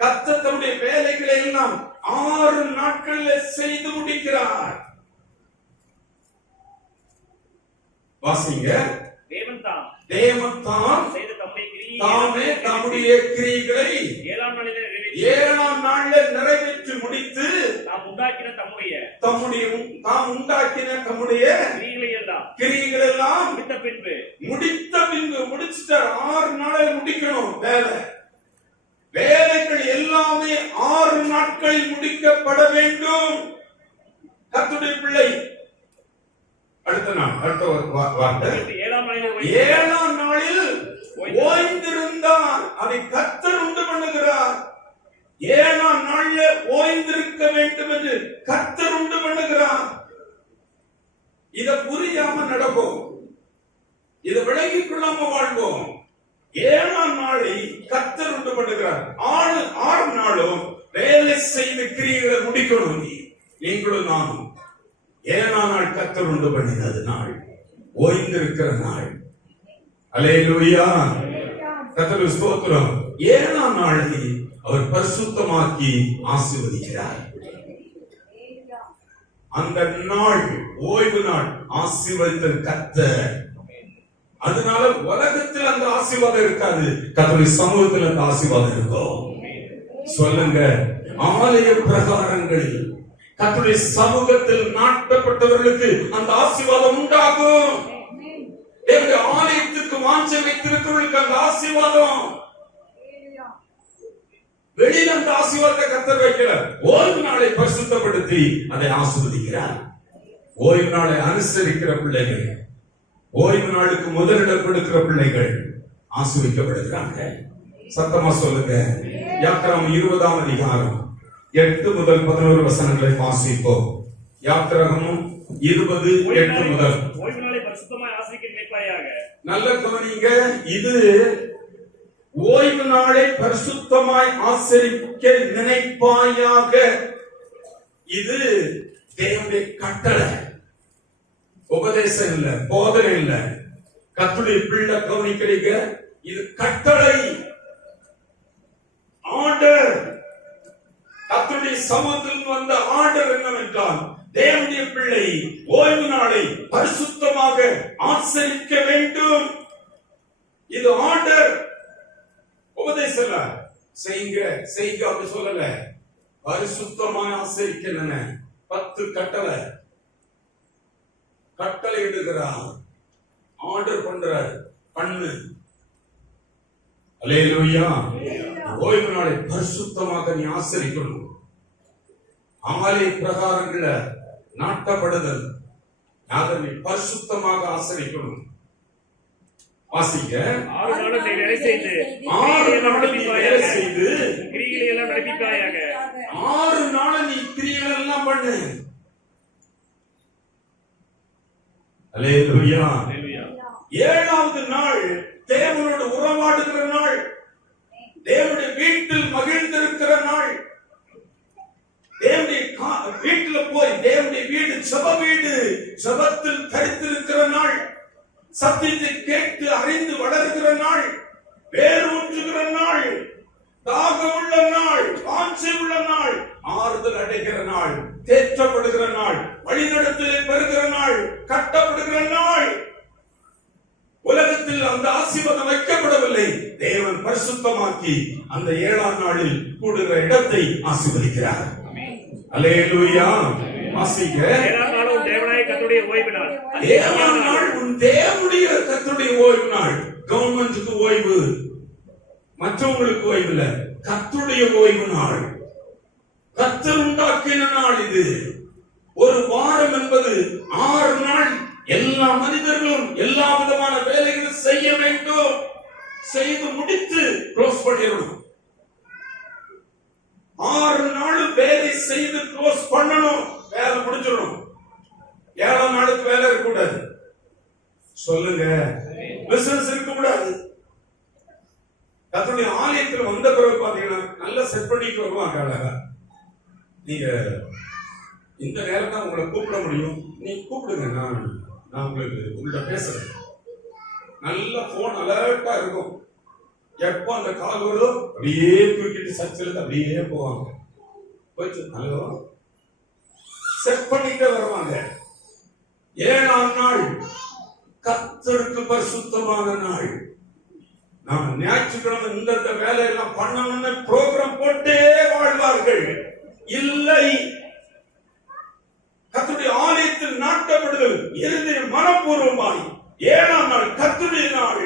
கர்த்தர் தம்முடைய வேலைகளை எல்லாம் 6 நாட்களில் செய்து முடிக்கிறார். வாசிங்க. தேவன் தாம் செய்த தம்முடைய தாமே தம்முடைய கிரியைகளை 7ஆம் நாளில் நிறைவேற்றி முடித்து தாம் உண்டாக்கின தம்முடைய கிரியைகள் எல்லாம் முடித்த பின்பு முடிச்சிட்டார். 6 நாளில் முடிக்கணும் வேலைகள் எல்லாமே 6 நாட்களில் முடிக்கப்பட வேண்டும். கர்த்தருடைய பிள்ளை அடுத்த வார்த்தை 7ஆம் நாளில் ஓய்ந்திருந்தார். அதை கர்த்தர் உண்டு பண்ணுகிறார். 7ஆம் நாள்ல ஓய்ந்திருக்க வேண்டும் என்று கர்த்தர் உண்டு பண்ணுகிறார். இத புரியாம நடப்போம், இதை விளங்கிக் கொள்ளாம வாழ்வோம். 7ஆம் நாளை கர்த்தர் உண்டு பண்ணுகிறார். 6 நாளும் வேலை செய்து கிரியைகளை முடிக்கணும். நீங்களும் நானும் 7ஆம் நாள் கர்த்தர் உண்டு பண்ணினது நாள், ஓய்ந்திருக்கிற நாள். அல்லேலூயா, கர்த்தருக்கு ஸ்தோத்திரம். 7ஆம் நாளை அவர் பரிசுத்தமாக்கி ஆசீர்வதிக்கிறார். அந்த நாள் ஓய்வு நாள் ஆசீர்வதித்த கர்த்தர். அதனால உலகத்தில் அந்த ஆசீர்வாதம் இருக்காது, கர்த்தருடைய சமூகத்தில் அந்த ஆசீர்வாதம் இருக்கும். சொல்லுங்க, ஆலய பிரகாரங்களில் கர்த்தருடைய சமூகத்தில் நாட்டப்பட்டவர்களுக்கு அந்த ஆசீர்வாதம் உண்டாகும். ஆலயத்துக்கு வாஞ்சை வைத்திருக்கிறவர்களுக்கு அந்த ஆசீர்வாதம். வெளியில் அந்த ஆசீர்வாதத்தை கர்த்தர் வைக்கிறார். ஓய்வு நாளை பரிசுத்தப்படுத்தி அதை ஆசீர்வதிக்கிறார். ஓய்வு நாளை அனுசரிக்கிற பிள்ளைகள், ஓய்வு நாளுக்கு முதலிடம் கொடுக்கிற பிள்ளைகள் ஆசீர்வதிக்கப்படுகிறாங்க. சத்தமா சொல்லுங்க. யாத்திராகமம் 20ஆம் அதிகாரம் 8 முதல் 11 வசனங்களை வாசிப்போம். யாத்திராகமம் 20:8 முதல். ஓய்வு நாளை பரிசுத்தமாய் ஆசரிக்க நினைப்பாயாக. நல்ல கவனிங்க, இது ஓய்வு நாளை பரிசுத்தமாய் ஆசரிக்க நினைப்பாயாக. இது தேவனுடைய கட்டளை, உபதேசம் இல்ல, போதனை இல்ல. கர்த்தருடைய பிள்ளை கவனிக்கிறீங்க, இது கட்டளை, ஆர்டர். கர்த்தருடைய சமூகத்தில் வந்த ஆர்டர் என்னவென்றால், தேவனுடைய பிள்ளை ஓய்வு நாளை பரிசுத்தமாக ஆசரிக்க வேண்டும். இது ஆர்டர், உபதேசம். செய்யுங்க செய்யுங்க அப்படி சொல்லல, பரிசுத்தமாக ஆசரிக்க 10 கட்டளை இடுகிறார், ஆர்டர் பண்றார், பண்ணு. அல்லேலூயா. ஓய்வு நாளை பரிசுத்தமாக நீ ஆசரிக்கணும். ஆலய பிரகாரங்கள நாட்டப்படுதல், அதை பரிசுத்தமாக ஆசரிக்கணும். வாசிங்க. 6 நாள் நீ வேலை செய்து 6 நாள் நீ வேலை செய்து கிரியைகளை எல்லாம் நடப்பிப்பாயாக. 6 நாள் நீ கிரியைகள் எல்லாம் பண்ணு. அல்லேலூயா. 7ஆவது நாள் தேவனோடு உறவாடுகிற நாள், தேவனுடைய வீட்டில் மகிழ்ந்திருக்கிற நாள். தேவனுடைய வீட்டில் போய், தேவனுடைய வீடு ஜெப வீடு, ஜெபத்தில் தரித்திருக்கிற நாள், சத்தியத்தை கேட்டு அறிந்து வளர்கிற நாள், வேரூன்றுகிற நாள், தாகம் உள்ள நாள், வாஞ்சை உள்ள நாள், ஆறுதல் அடைகிற நாள், தேற்றப்படுகிற நாள், வழிநடத்தலை பெறுகிற நாள், கட்டப்படுகிற நாள். உலகத்தில் அந்த ஆசீர்வாதம் வைக்கப்படவில்லை. தேவன் பரிசுத்தமாக்கி அந்த 7ஆம் நாளில் கூடுகிற இடத்தை ஆசீர்வதிக்கிறார். அல்லேலூயா. வாசிக்க. 7ஆம் நாள் உன் தேவனாய கர்த்தருடைய ஓய்வு நாள். 7ஆம் நாள் உன் தேவனுடைய கர்த்தருடைய ஓய்வு நாள். கவர்மெண்ட்டுக்கு ஓய்வு, மற்றவங்களுக்கு ஓய்வு இல்ல, கர்த்தருடைய ஓய்வு நாள். கர்த்தர் உண்டாக்கின நாள் இது. ஒரு வாரம் என்பது 6 நாள். எல்லா மனிதர்களும் எல்லா விதமான வேலைகளும் செய்ய வேண்டும். செய்து முடித்து க்ளோஸ் பண்ணிடணும். 6 நாள் வேலை செய்து க்ளோஸ் பண்ணணும், வேலை முடிஞ்சிடும். 7ஆம் நாளுக்கு வேலை இருக்கக்கூடாது. சொல்லுங்க, பிசினஸ் இருக்கக்கூடாது. கர்த்தருடைய ஆலயத்தில் வந்த பிறகு பாத்தீங்கன்னா நல்லா செட் பண்ணிட்டு வருவாங்க அழகா. நீங்க இந்த நேரம் தான் உங்களை கூப்பிட முடியும், நீங்க கூப்பிடுங்க, நான் உங்களுக்கு உங்கள்கிட்ட பேசுறேன். நல்ல போன் அலர்ட்டா இருக்கும். எப்போ அந்த கால் வருதோ அப்படியே தூக்கிட்டு சர்ச்சில் அப்படியே போவாங்க. போயிட்டு ஹலோ செட் பண்ணிட்டு வருவாங்க. 7ஆம் நாள் கர்த்தருக்கு பரிசுத்தமான நாள். நான் ஞாயிற்றுக்கிழமை இந்த வேலையெல்லாம் பண்ணணும்னு ப்ரோக்ராம் போட்டே வாழ்வார்கள். இல்லை, கர்த்தருடைய ஆலயத்தில் நாட்டப்படுதல் இறுதி மனப்பூர்வமாய் 7ஆம் நாள் கர்த்தருடைய நாள்,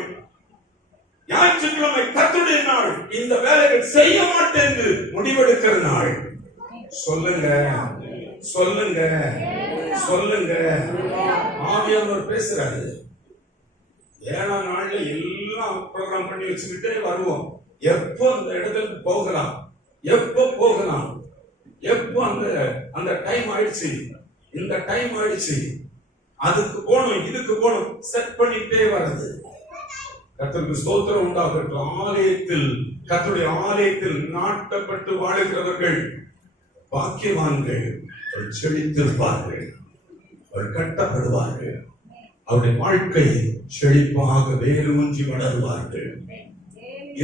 ஞாயிற்றுக்கிழமை கர்த்தருடைய நாள், இந்த வேலைகள் செய்ய மாட்டேன் என்று முடிவெடுக்கிற நாள். சொல்லுங்க சொல்லுங்க சொல்லுங்க. ஆவியானவர் பேசுறாரு. 7ஆம் நாள்ல எல்லாம் ப்ரோக்ராம் பண்ணி வச்சுக்கிட்டே வருவோம். எப்போ அந்த இடத்துக்கு போகலாம், எப்போ போகலாம், எப்போ அந்த டைம் ஆயிடுச்சு, இந்த டைம் ஆயிடுச்சு, அதுக்கு போகணும், இதுக்கு போகணும், செட் பண்ணிட்டே வர்றது. கர்த்தருக்கு ஸ்தோத்திரம் உண்டாகட்டும். ஆலயத்தில், கர்த்தருடைய ஆலயத்தில் நாட்டப்பட்டு வாழுகிறவர்கள் பாக்கியவான்கள். அவர்கள் செழித்திருப்பார்கள், அவர்கள் கட்டப்படுவார்கள், அவருடைய வாழ்க்கை செழிப்பாக வேரூன்றி வளருவார்கள்.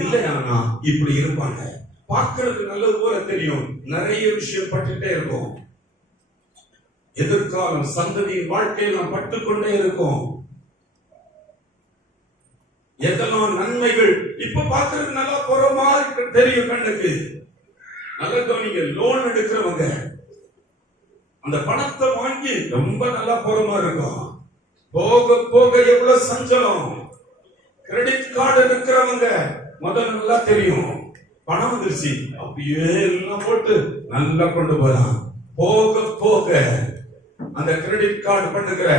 இல்லையானா இப்படி இருப்பாங்க. பார்க்கிறது நல்லது போல தெரியும், நிறைய விஷயம் பட்டுட்டே இருக்கும். எதிர்காலம் சந்ததியின் வாழ்க்கையை நாம் பட்டுக்கொண்டே இருக்கும். எதெல்லாம் நன்மைகள் இப்ப பார்க்கறது நல்லா போற மாதிரி தெரியும் கண்ணுக்கு. நல்ல கவனிங்க, லோன் எடுக்கிறவங்க அந்த பணத்தை வாங்கி ரொம்ப நல்லா போற மாதிரி இருக்கும். போக போக எவ்வளவு சஞ்சலம். கிரெடிட் கார்டு இருக்கிறவங்க முதல்ல நல்லா தெரியும், பணம் வந்துருச்சு அப்படியே எல்லாம் போட்டு நல்லா கொண்டு போலாம். போக போக அந்த கிரெடிட் கார்டு பண்ணுகிற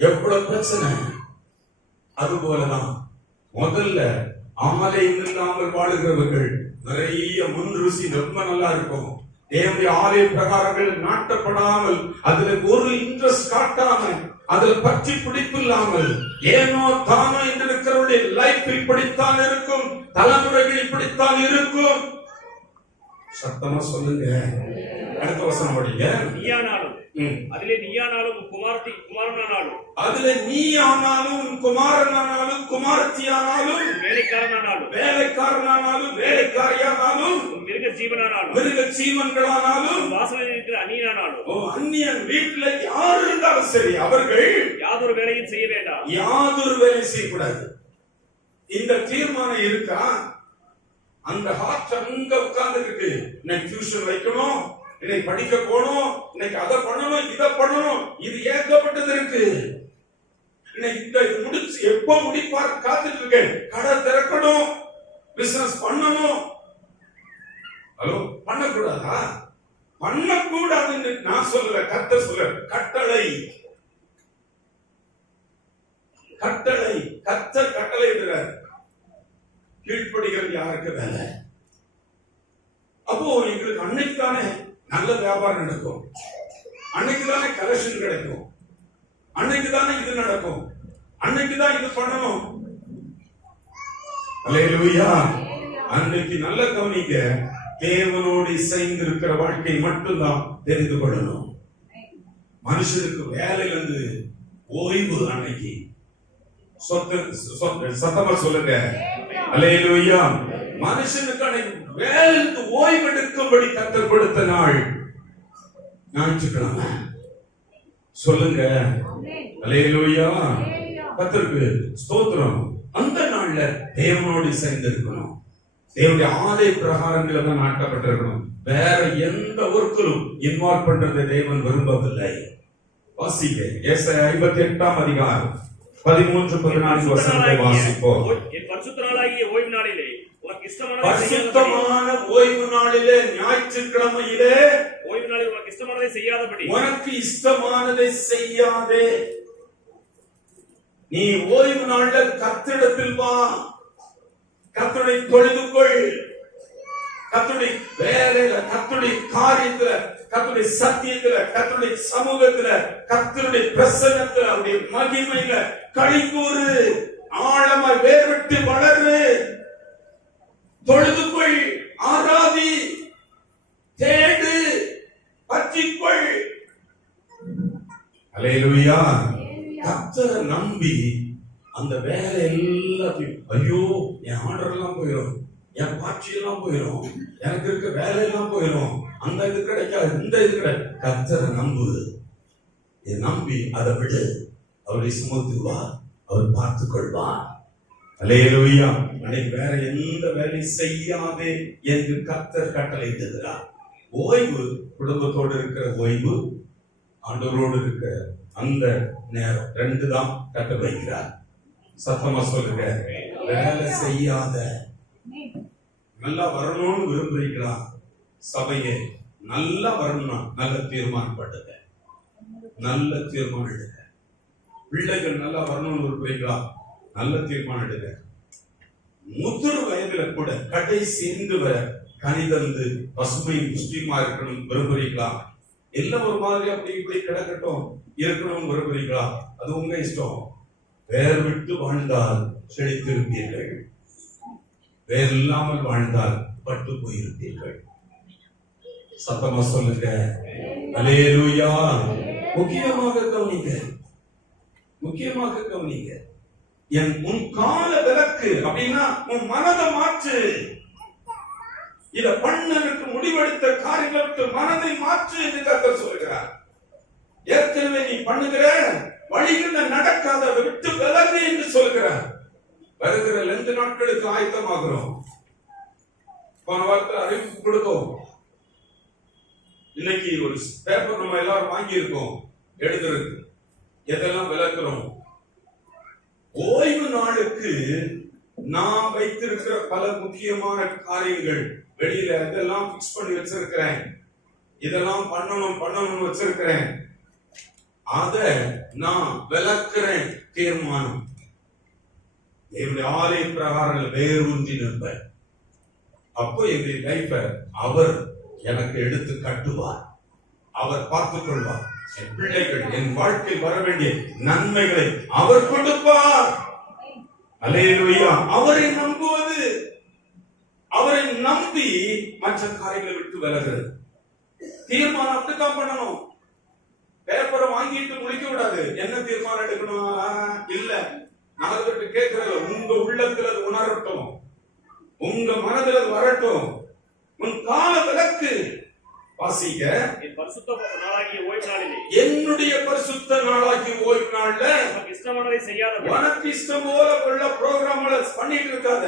எவ்வளவு பிரச்சனை. அது போலதான் முதல்ல ஆலயம் இல்லாமல் வாழுகிறவர்கள் நிறைய முன் ருசி ரொம்ப நல்லா இருக்கும். தேவனுடைய ஆலய பிரகாரங்கள் நாட்டப்படாமல், அதுல ஒரு இன்ட்ரெஸ்ட் காட்டாம, அதுல பற்றி பிடிப்பு இல்லாமல், ஏனோ தானோ என்று இருக்கிறவருடைய லைஃப் இப்படித்தான் இருக்கும், தலைமுறைகள் இப்படித்தான் இருக்கும். சத்தமா சொல்லுங்க. அடுத்த வசனம் படிங்க. நீயானாலும் அதிலே நீயானாலும் குமாரனானாலும், அதுல நீ ஆனாலும் குமாரனானாலும் குமாரத்தியானாலும் வேலைக்காரனானாலும் வேலைக்காரியானாலும் மிருக ஜீவனானாலும் மிருக ஜீவன்களானாலும் வாசலில் இருக்கிற அந்நியனானாலும் அந்நியன் வீட்டுல யார் இருந்தாலும் சரி, அவர்கள் யாதொரு வேலையும் செய்ய வேண்டாம். யாதொரு வேலையும் செய்யக்கூடாது. இந்த தீர்மானம் இருக்கா? அந்த ஹார்ட் அங்க உட்கார்ந்துருக்கு, இன்னைக்கு டியூஷன் வைக்கணும், இன்னைக்கு படிக்க போகணும், இன்னைக்கு அதை பண்ணணும், இதை பண்ணணும், இது ஏற்கப்பட்டது இருக்கு. இன்னைக்கு இந்த முடிச்சு எப்போ முடிப்பார் காத்துட்டு இருக்கேன். கடை திறக்கணும், பிசினஸ் பண்ணணும். ஹலோ, பண்ணக்கூடாதா? பண்ணக்கூடாதுன்னு நான் சொல்லல, கர்த்தர் சொல்ல. கட்டளை கட்டளை கர்த்தர் கட்டளை இடுறார். கீழ்ப்படுகிறது யாருக்கு வேலை? அப்போ எங்களுக்கு அன்னைக்கு தானே நல்ல வியாபாரம் நடக்கும், அன்னைக்கு தானே கலெக்ஷன் கிடைக்கும், அன்னைக்கு தானே இது நடக்கும், அன்னைக்கு தான் இது பண்ணணும். அல்லேலூயா. அன்னைக்கு நல்ல கவனிக்க, தேவனோடு இசைந்து இருக்கிற வாழ்க்கை மட்டும்தான் தெரிந்து கொள்ளணும். மனுஷனுக்கு வேலையிலிருந்து ஓய்வு அன்னைக்கு. சத்தமா சொல்லுங்க. அல்லேலூயா. மனுஷனுக்கான வேலைக்கு ஓய்வு எடுக்கும்படி கர்த்தர் கொடுத்த நாள் ஞாயிற்றுக்கிழமை. சொல்லுங்க. அல்லேலூயா. கர்த்தருக்கு ஸ்தோத்திரம். அந்த நாள்ல தேவனோடு சேர்ந்து இருக்கணும். தேவனுடைய ஆலய பிரகாரங்களை தான் நாட்டப்பட்டிருக்கணும். வேற எந்த ஒர்க்கிலும் இன்வால்வ் பண்றதை தேவன் விரும்பவில்லை. வாசிக்க ஏசாயா 58ஆம் அதிகாரம் 13-14 வசனங்களை வாசிப்போம். என் பரிசுத்த நாளாகிய ஓய்வு நாளிலே உனக்கு பரிசுத்தமான ஓய்வு நாளிலே, ஞாயிற்றுக்கிழமையிலே ஓய்வு நாளில் உனக்கு இஷ்டமானதை செய்யாதபடி, உனக்கு இஷ்டமானதை செய்யாதே. நீ ஓய்வு நாளில் கர்த்தரிடத்தில் வா, கர்த்தரை தொழுது கொள், கர்த்தருடைய வேலையில, கர்த்தருடைய காரியத்துல, கர்த்தருடைய சத்தியத்துல, கர்த்தருடைய சமூகத்துல, கர்த்தருடைய பிரசன்னத்துல, அவருடைய மகிமையில களிக்கூறு, ஆழமாய் வேர்விட்டு வளரு, தொழுதுகொள், ஆராதி, தேடு, பற்றிக்கொள். அல்லேலூயா. கர்த்தரை நம்பி அந்த வேலை எல்லாத்தையும், ஐயோ என் ஆர்டர் எல்லாம் போயிடும், என் பாட்சி எல்லாம் போயிடும், எனக்கு இருக்க வேலை எல்லாம் போயிடும், அந்த இது கிடைக்காது, இந்த இது கிடையாது. கர்த்தரை நம்பு, இதை நம்பி அதை விடு, அவரை சுமத்துவா, அவர் பார்த்துக் கொள்வார். அல்லேலூயா. அன்னைக்கு வேற எந்த வேலை செய்யாதே என்று கர்த்தர் கட்டளையிடுகிறார். ஓய்வு, குடும்பத்தோடு இருக்கிற ஓய்வு, ஆண்டவரோடு இருக்கிற அந்த நேரம், ரெண்டு தான் கட்ட வைக்கிறார். சத்தமா சொல்லுங்க. வேலை செய்யாத, நல்லா வரணும்னு விரும்புறீங்களா? சபையே நல்லா வரணும்னா நல்ல தீர்மானம் பண்ணுங்க, நல்ல தீர்மானம் எடுங்க. பிள்ளைகள் நல்லா வரணும்னு விரும்புறீங்களா? நல்ல தீர்மானம் எடுங்க. முதிர் வயதுல கூட கடைசி இன்று வரை கனிதந்து பசுமையும் புஷ்டியுமா இருக்கணும் விரும்புறீங்களா? எல்லாம் ஒரு மாதிரி அப்படி இப்படி கிடக்கட்டும் இருக்கணும் விரும்புறீங்களா? அது உங்க இஷ்டம். வேர் விட்டு வாழ்ந்தால் செழித்திருப்பீர்கள், வேர் இல்லாமல் வாழ்ந்தால் பட்டு போயிருப்பீர்கள். சத்தமா சொல்லுங்க. அல்லேலூயா. முக்கியமாக கவனிங்க, முக்கியமாக கவனிங்க. உன் கால விலக்கு அப்படின்னா உன் மனதை மாற்று. இத பண்ணனுக்கு முடிவெடுத்த காரியங்களுக்கு மனதை மாற்று என்று கர்த்தர் சொல்கிறார். ஏற்கனவே நீ பண்ணுகிற வழிகள் நடக்காத, அதை விட்டு விலகு என்று சொல்கிறார். வருகிற 2 நாட்களுக்கு ஆயத்தமாகிறோம். போன வாரத்தில் அறிவிப்பு கொடுத்தோம். இன்னைக்கு ஒரு பேப்பர் நம்ம எல்லாரும் வாங்கி இருக்கோம் எழுதுறது. எதெல்லாம் விளக்குறோம்? ஓய்வு நாளுக்கு நான் வைத்திருக்கிற பல முக்கியமான காரியங்கள் வெளியில இதெல்லாம் பிக்ஸ் பண்ணி வச்சிருக்கிறேன், இதெல்லாம் பண்ணணும் வச்சிருக்கிறேன். அத நான் விளக்குறேன். தீர்மானம் என்னுடைய ஆலய பிரகாரங்கள் வேரூன்றி நிற்பேன். அப்போ என்னுடைய லைஃப அவர் எனக்கு எடுத்து கட்டுவார், அவர் பார்த்துக் கொள்வார். என் பிள்ளைகள், என் வாழ்க்கையில் வர வேண்டிய நன்மைகளை அவர் கொடுப்பார். அல்லேலூயா. அவரை நம்புவது, அவரை நம்பி மற்ற காரியங்களை விட்டு விலகிறது. தீர்மானம் அப்படித்தான் பண்ணணும். பேப்பரை வாங்கிட்டு முடிக்க விடாது. என்ன தீர்மானம் எடுக்கணும்? இல்ல, நாலு கேட்கறது உங்க உள்ளத்துல அது உணரட்டும், உங்க மனதில் அது வரட்டும். உன் கால விலக்கு வாசிக்க. என் பரிசுத்த நாளாகிய ஓய்வு நாளிலே, என்னுடைய பரிசுத்த நாளாகிய ஓய்வு நாள்ல உனக்கு இஷ்டமானதை செய்யாத, உனக்கு இஷ்டம் போல உள்ள ப்ரோக்ராம்களை பண்ணிட்டு இருக்காத.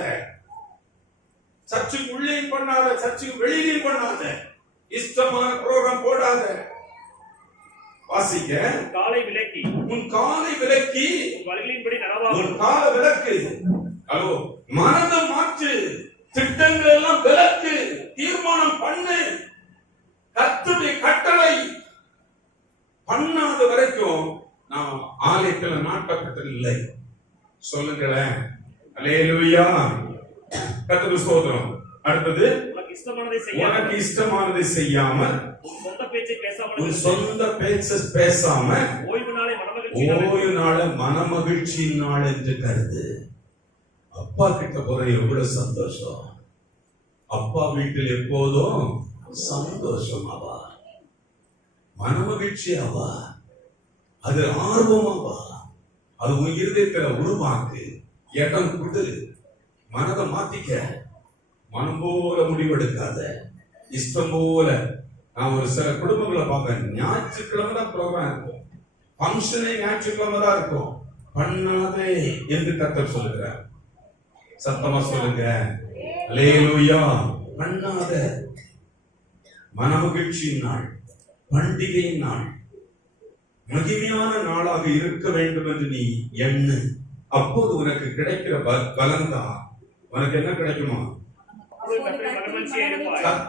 சர்ச்சுக்கு உள்ளேயும் பண்ணாத, சர்ச்சுக்கு வெளியிலையும் பண்ணாத, இஷ்டமான ப்ரோக்ராம் போடாத. வாசிக்க. காலை விலக்கி, உன் காலை விலக்கி உன் வழிகளின்படி நடவாமல், உன் கால விலக்கு. ஹலோ, மனதை மாற்று, திட்டங்கள் எல்லாம் விலக்கு, தீர்மானம் பண்ணு. கர்த்தருடைய கட்டளை பண்ணாத வரைக்கும் நாம் ஆலயத்தில் நாட்டப்பட்டதில்லை. சொல்லுங்களேன். அல்லேலூயா. கர்த்தருக்கு ஸ்தோத்திரம். அடுத்தது, உனக்கு இஷ்டமானதை செய்யாமல் உன் சொந்த பேச்சை பேசாமல், உன் சொந்த பேச்சை பேசாம ஓய்வு நாளை ஓய்வு நாள மனமகிழ்ச்சியின் நாள் என்று கருது. அப்பா கிட்ட போற எவ்வளவு சந்தோஷம். அப்பா வீட்டில் எப்போதும் சந்தோஷம் ஆவா, மனமகிழ்ச்சி ஆவா, அது ஆர்வமாவா. அது உன் இருதயத்துல உருவாக்கு, இடம் கொடு, மனதை மாத்திக்க. மனம் போல முடிவெடுக்காத, இஷ்டம் போல. நான் ஒரு சில குடும்பங்களை பார்ப்பேன், ஞாயிற்றுக்கிழமை தான் ப்ரோக்ராம் இருக்கும், பங்கனே ஞாயிற்றுக்கிழமை தான் இருக்கும். பண்ணாதே என்று கர்த்தர் சொல்லுகிறார். சத்தமா சொல்லுங்க. அல்லேலூயா. பண்ணாத. மனமகிழ்ச்சியின் நாள், பண்டிகையின் நாள், மகிமையான நாளாக இருக்க வேண்டும் என்று நீ எண்ணு. அப்போது உனக்கு கிடைக்கிற பலன்தான். உனக்கு என்ன கிடைக்குமா?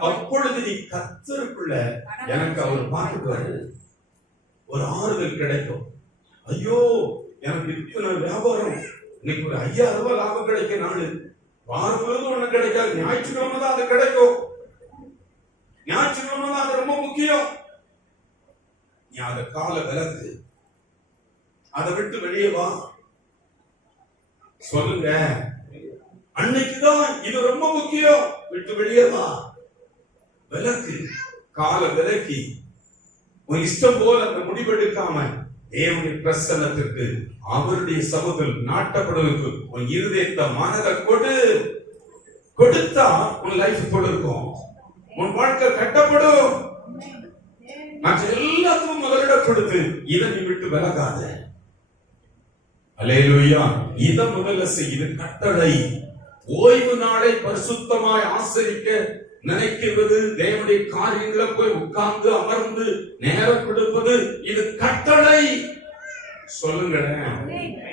அப்பொழுது நீ கர்த்தருக்குள்ள எனக்கு அவர் பார்த்துக்குவாரு, ஒரு ஆறுதல் கிடைக்கும். ஐயோ, எனக்கு இத்தனை வியாபாரம், இன்னைக்கு ஒரு 5000 ரூபாய் லாபம் கிடைக்க நாள், வாரம் முழுவதும் ஒண்ணு கிடைக்காது, ஞாயிற்றுக்கிழமை தான் அது கிடைக்கும். ஞாயிற்றுக்கிழமை தான் அது ரொம்ப முக்கியம். நீ அத கால விலக்கு, அதை விட்டு வெளியே வா. சொல்லுங்க, அன்னைக்குதான் இது ரொம்ப முக்கியம். விட்டு வெளியே வா, விலக்கு, கால விலக்கி உன் இஷ்டம் போல அந்த முடிவெடுக்காம தேவனுடைய பிரசன்னத்திற்கு, அவருடைய சமூகத்தில் நாட்டப்படுவதற்கு உன் இருதயத்தை மனதை கொடுத்தா உன் லைஃப் கொடுக்கும், உன் வாழ்க்கை கட்டப்படும். மற்ற எல்லாத்துக்கும் முதலிடம் கொடுத்து இதை நீ விட்டு விலகாத. அல்லேலூயா. இதை முதல்ல செய். இது கட்டளை. ஓய்வு நாளை பரிசுத்தமாய் ஆசரிக்க நினைக்கிறது, தேவனுடைய காரியங்களை போய் உட்கார்ந்து அமர்ந்து நேரம் கொடுப்பது, இது கட்டளை. சொல்லுங்க,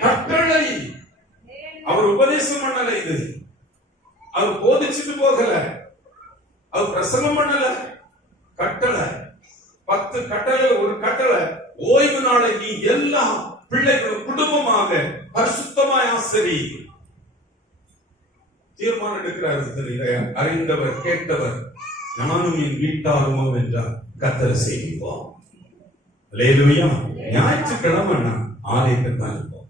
கட்டளை. அவர் உபதேசம் பண்ணல, இது அவர் போதிச்சுட்டு போகல, அவர் பிரசங்கம் பண்ணல. கட்டளை. 10 கட்டளை. ஒரு கட்டளை, ஓய்வு நாளை நீ எல்லா பிள்ளைகளும் குடும்பமாக பரிசுத்தமாய் ஆசரி. தீர்மானம் எடுக்கிறார். அறிந்தவர் கேட்டவர் நானும் என் வீட்டாருமோ என்றார் கர்த்தர் செய்வோம். அல்லேலூயா. ஞாயிற்றுக்கிழமை ஆலயத்தை தான் இருப்போம்,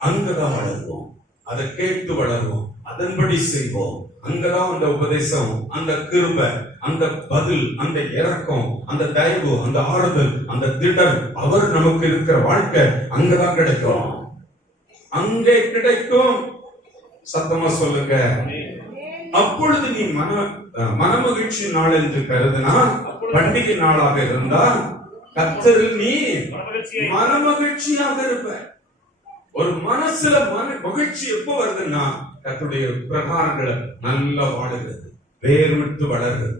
அங்கதான் வளருவோம், அதை கேட்டு வளருவோம், அதன்படி செய்வோம். அங்கதான் அந்த உபதேசம், அந்த கிருபை, அந்த பதில், அந்த இரக்கம், அந்த தயவு, அந்த ஆறுதல், அந்த திடர், அவர் நமக்கு இருக்கிற வாழ்க்கை அங்கதான் கிடைக்கும். அங்கே கிடைக்கும். சத்தமா சொல்லுங்க. அப்பொழுது நீ மனமகிழ்ச்சி நாள் என்று கருதினா, பண்டிகை நாளாக இருந்தா கர்த்தரில் நீ மனமகிழ்ச்சியாக இருப்ப. ஒரு மனசுல மகிழ்ச்சி எப்போ வருதுன்னா, கர்த்தருடைய பிரகாரங்களை நல்லா வாழுகிறது, வேர் விட்டு வளர்கிறது,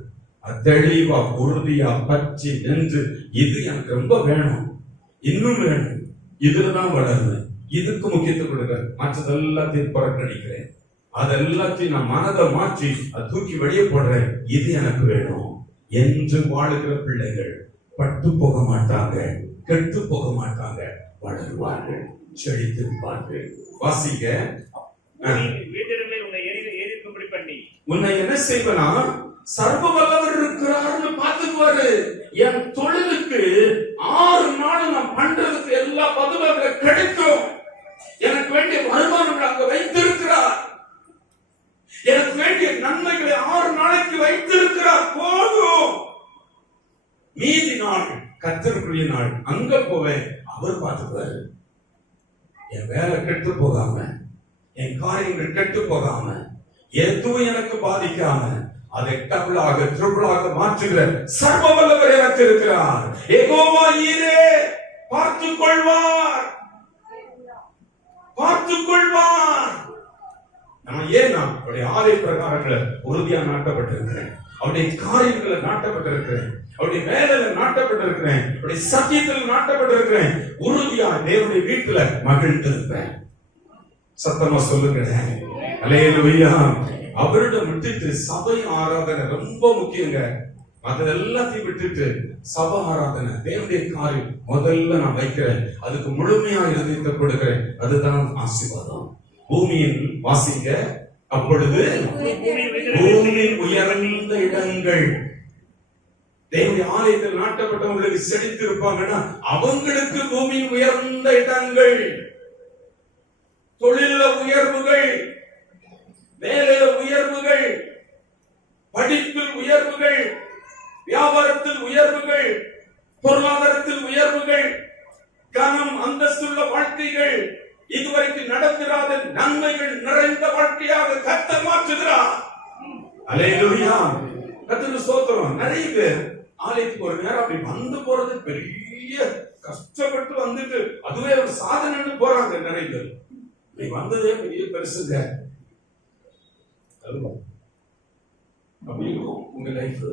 தெளிவா உறுதியா பற்றி நின்று, இது எனக்கு ரொம்ப வேணும், இன்னும் வேணும், இதுலதான் வளருது, இதுக்கு முக்கியத்துவம் கொடுக்கிறேன், மற்றது எல்லாத்தையும் புறக்கணிக்கிறேன், அதெல்லாத்தையும் நான் மனதை மாற்றி அதை தூக்கி வெளியே போடுறேன், இது எனக்கு வேணும் என்று வாழுகிற பிள்ளைகள் பட்டு போக மாட்டாங்க, கெட்டு போக மாட்டாங்க, வளருவார்கள், செழித்திருப்பார்கள். வாசிக்க, உன்னை என்ன செய்வனா, சர்வ வல்லவர் இருக்கிறார்னு பார்த்துக்குவாரு. என் தொழிலுக்கு 6 நாள் நான் பண்றதுக்கு எல்லா பதிலாக கிடைக்கும். எனக்கு வேண்டிய வருமானங்கள் அங்க வைத்திருக்கிறார். எனக்கு வேண்டிய நன்மைகளை 6 நாளைக்கு வைத்திருக்கிறார். போதும். மீதி நாள் கர்த்தருக்குரிய நாள், அங்க போவேன், அவர் பார்த்துக்குவாரு. என் வேலை கெட்டு போகாம, என் காரியங்கள் கெட்டு போகாம, எதுவும் எனக்கு பாதிக்காம, அதை டபுளாக ட்ரிபிளாக மாற்றுகிற சர்வ வல்லவர் எனக்கு இருக்கிறார். யெகோவா ஈரே பார்த்துக் கொள்வார், பார்த்துக் கொள்வார். நான் ஏன் அவருடைய ஆலய பிரகாரங்களை உறுதியா நாட்டப்பட்டிருக்கிறேன், அவருடைய காரியங்களை நாட்டப்பட்டிருக்கிறேன், அவருடைய வேலையில நாட்டப்பட்டிருக்கிறேன், அவருடைய சத்தியத்தில் நாட்டப்பட்டிருக்கிறேன், உறுதியா தேவனுடைய வீட்டுல மகிழ்ந்திருப்பேன். சத்தமா சொல்லுங்க, அல்லேலூயா. அவரிடம் விட்டுட்டு சபை ஆராதனை ரொம்ப முக்கியங்க. மற்ற எல்லாத்தையும் விட்டுட்டு சபை ஆராதனை, தேவனுடைய காரியம் முதல்ல நான் வைக்கிறேன், அதுக்கு முழுமையா இருதயத்தை கொடுக்கிறேன், அதுதான் ஆசீர்வாதம். பூமியின் வாசிங்க, அப்பொழுது பூமியின் உயர்ந்த இடங்கள், தேவனுடைய ஆலயத்தில் நாட்டப்பட்டவங்களுக்கு செழித்து இருப்பாங்கன்னா அவங்களுக்கு பூமியின் உயர்ந்த இடங்கள், தொழில உயர்வுகள், வேலையில உயர்வுகள், படிப்பில் உயர்வுகள், வியாபாரத்தில் உயர்வுகள், பொருளாதாரத்தில் உயர்வுகள், கனம் அந்தஸ்துள்ள வாழ்க்கைகள், இதுவரைக்கும் நடக்கிறாத நன்மைகள் நிறைந்த வாழ்க்கையாக கர்த்தர் மாற்றுகிறார். அல்லேலூயா. கர்த்தருக்கு ஸ்தோத்திரம். நிறைய பேர் ஆலயத்துக்கு ஒரு நேரம் அப்படி வந்து போறது பெரிய கஷ்டப்பட்டு வந்துட்டு அதுவே ஒரு சாதனைன்னு போறாங்க. நிறைய பேர் நீ வந்ததே பெரிய பெருசுங்க. அப்படியும் உங்க லைஃப்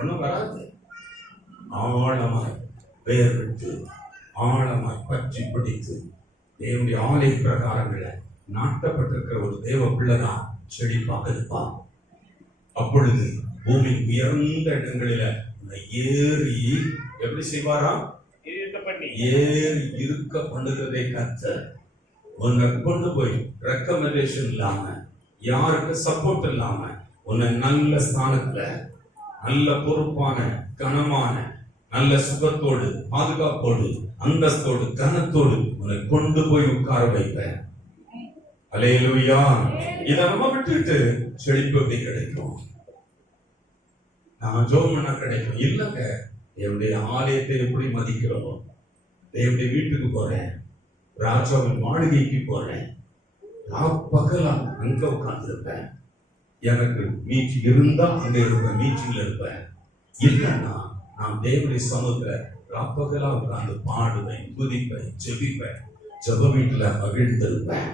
ஒண்ணும் வராது. ஆழமாய் பெயர் விட்டு, ஆழமாய் பற்றி பிடித்து தேவனுடைய ஆலய பிரகாரங்களை நாட்டப்பட்டிருக்கிற ஒரு தேவ பிள்ளைதான் செழிப்பாக இருப்பான். அப்பொழுது பூமி உயர்ந்த இடங்களில ஏறி எப்படி செய்வாராம்? ஏறி இருக்க பண்ணுகிறதை கர்த்தர் உன்னை கொண்டு போய் ரெக்கமெண்டேஷன் இல்லாம, யாருக்கு சப்போர்ட் இல்லாம, உன்னை நல்ல ஸ்தானத்துல நல்ல பொறுப்பான கனமான நல்ல சுகத்தோடு பாதுகாப்போடு அந்தஸ்தோடு கனத்தோடு உன்னை கொண்டு போய் உட்கார வைப்பேன். அல்லேலூயா. இதை நம்ம விட்டுட்டு செழிப்பு எப்படி கிடைக்கும்? நான் ஜோம் பண்ணா கிடைக்கும் இல்லங்க. என்னுடைய ஆலயத்தை எப்படி மதிக்கிறோம்? என்னுடைய வீட்டுக்கு போறேன், ராஜாவின் மாளிகைக்கு போறேன், பகலா அங்க உட்கார்ந்து இருப்பேன். எனக்கு மீட்சி இருந்தா அங்க இருப்பேன், மீட்சியில் இருப்பேன். இல்லைன்னா நான் தேவனுடைய சமூகத்துல ராப்பகலா உட்கார்ந்து பாடுவேன், குதிப்பேன், ஜெபிப்பேன், ஜெப வீட்டுல மகிழ்ந்திருப்பேன்.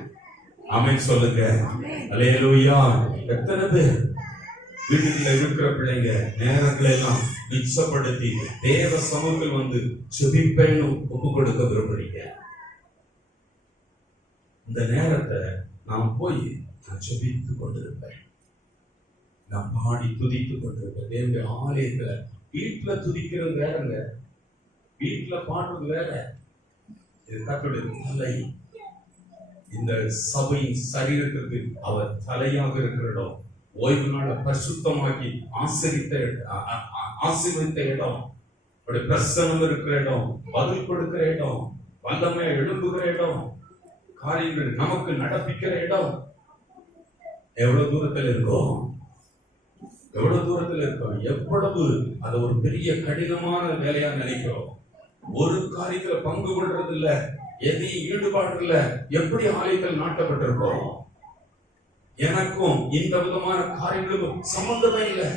ஆமென் சொல்லுங்க. அல்லேலூயா. எத்தனை பேர் வீட்டுல இருக்கிற பிள்ளைங்க நேரங்களை எல்லாம் மிச்சப்படுத்தி தேவ சமூகத்தில் வந்து ஜெபிப்பேன்னு ஒப்பு கொடுக்க விரும்புறீங்க? இந்த நேரத்தை நான் போய் நான் ஜெபித்துக் கொண்டிருப்பேன், நான் பாடி துதித்துக் கொண்டிருப்பேன். தேவனுடைய ஆலயத்துல வீட்டுல துதிக்கிறது வேறங்க, வீட்டுல பாடுறது வேற. இது கர்த்தருடைய தலை. இந்த சபையின் சரீரத்திற்கு அவர் தலையாக இருக்கிற இடம், ஓய்வு நாள பரிசுத்தமாக்கி ஆசீர்வதித்த இடம், பிரசனம் இருக்கிற இடம், பதில் கொடுக்கிற இடம், வல்லமையா எழுப்புகிற இடம், காரியங்கள் நமக்கு நடப்பிக்கிற இடம். எவ்வளவு தூரத்தில் இருக்கோம்? எவ்வளவு தூரத்தில் இருக்கோம்? எவ்வளவு அது ஒரு பெரிய கடினமான வேலையா நினைக்கிறோம். ஒரு காரியத்துல பங்கு கொள்றது இல்ல, எதையும் ஈடுபாடு இல்ல. எப்படி ஆலயத்தில் நாட்டப்பட்டிருக்கோம்? எனக்கும் இந்த விதமான காரியங்களுக்கும் சம்பந்தமே இல்லை.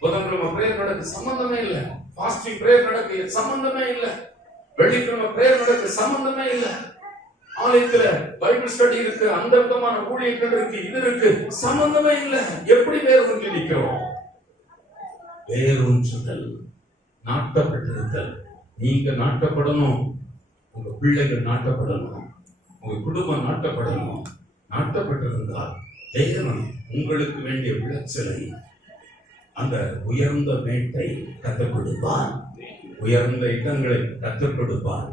புதன்கிழமை பிரேயர் நடக்க சம்பந்தமே இல்லை, ஃபாஸ்டிங் பிரேயர் நடக்க சம்பந்தமே இல்லை, வெள்ளிக்கிழமை பிரேயர் நடக்க சம்பந்தமே இல்லை. ஆலயத்துல பைபிள் ஸ்டடி இருக்கு, அந்த விதமான ஊழியர்கள் இருக்கு, இது இருக்கு, சம்பந்தமே இல்லை. எப்படி வேறொன்று நிற்கிறோம்? வேறொன்றுதல், நாட்டப்பட்டிருத்தல். நீங்க நாட்டப்படணும், உங்க பிள்ளைகள் நாட்டப்படணும், உங்க குடும்பம் நாட்டப்படணும். நாட்டப்பட்டிருந்தால் தேவன் உங்களுக்கு வேண்டிய விளைச்சலை, அந்த உயர்ந்த மேட்டை கற்றுக் கொடுப்பார், உயர்ந்த இடங்களை கற்றுக் கொடுப்பார்.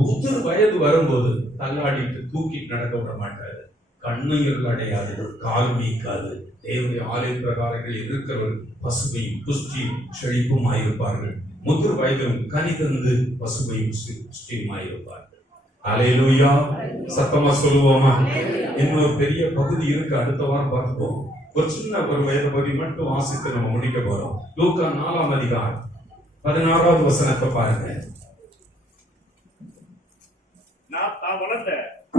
100 வயது வரும்போது தள்ளாடிட்டு தூக்கிட்டு நடக்க விட மாட்டாரு. கண்ணீர் அடையாது, கால் நீக்காது. தேவனுடைய ஆலய பிரகாரங்கள் இருக்கிறவர்கள் பசுமையும் புஷ்டியும் செழிப்புமாயிருப்பார்கள். 100 வயதிலும் கனி தந்து பசுமையும் புஷ்டியுமாயிருப்பார்கள். அல்லேலூயா. சத்தமா சொல்லுவோமா? இன்னொரு பெரிய பகுதி இருக்கு, அடுத்த வாரம் பார்த்துப்போம். ஒரு சின்ன ஒரு வேத பகுதி மட்டும் வாசித்து நம்ம முடிக்க போறோம். லூக்கா 4ஆம் அதிகாரம் 16வது வசனத்தை பாருங்க.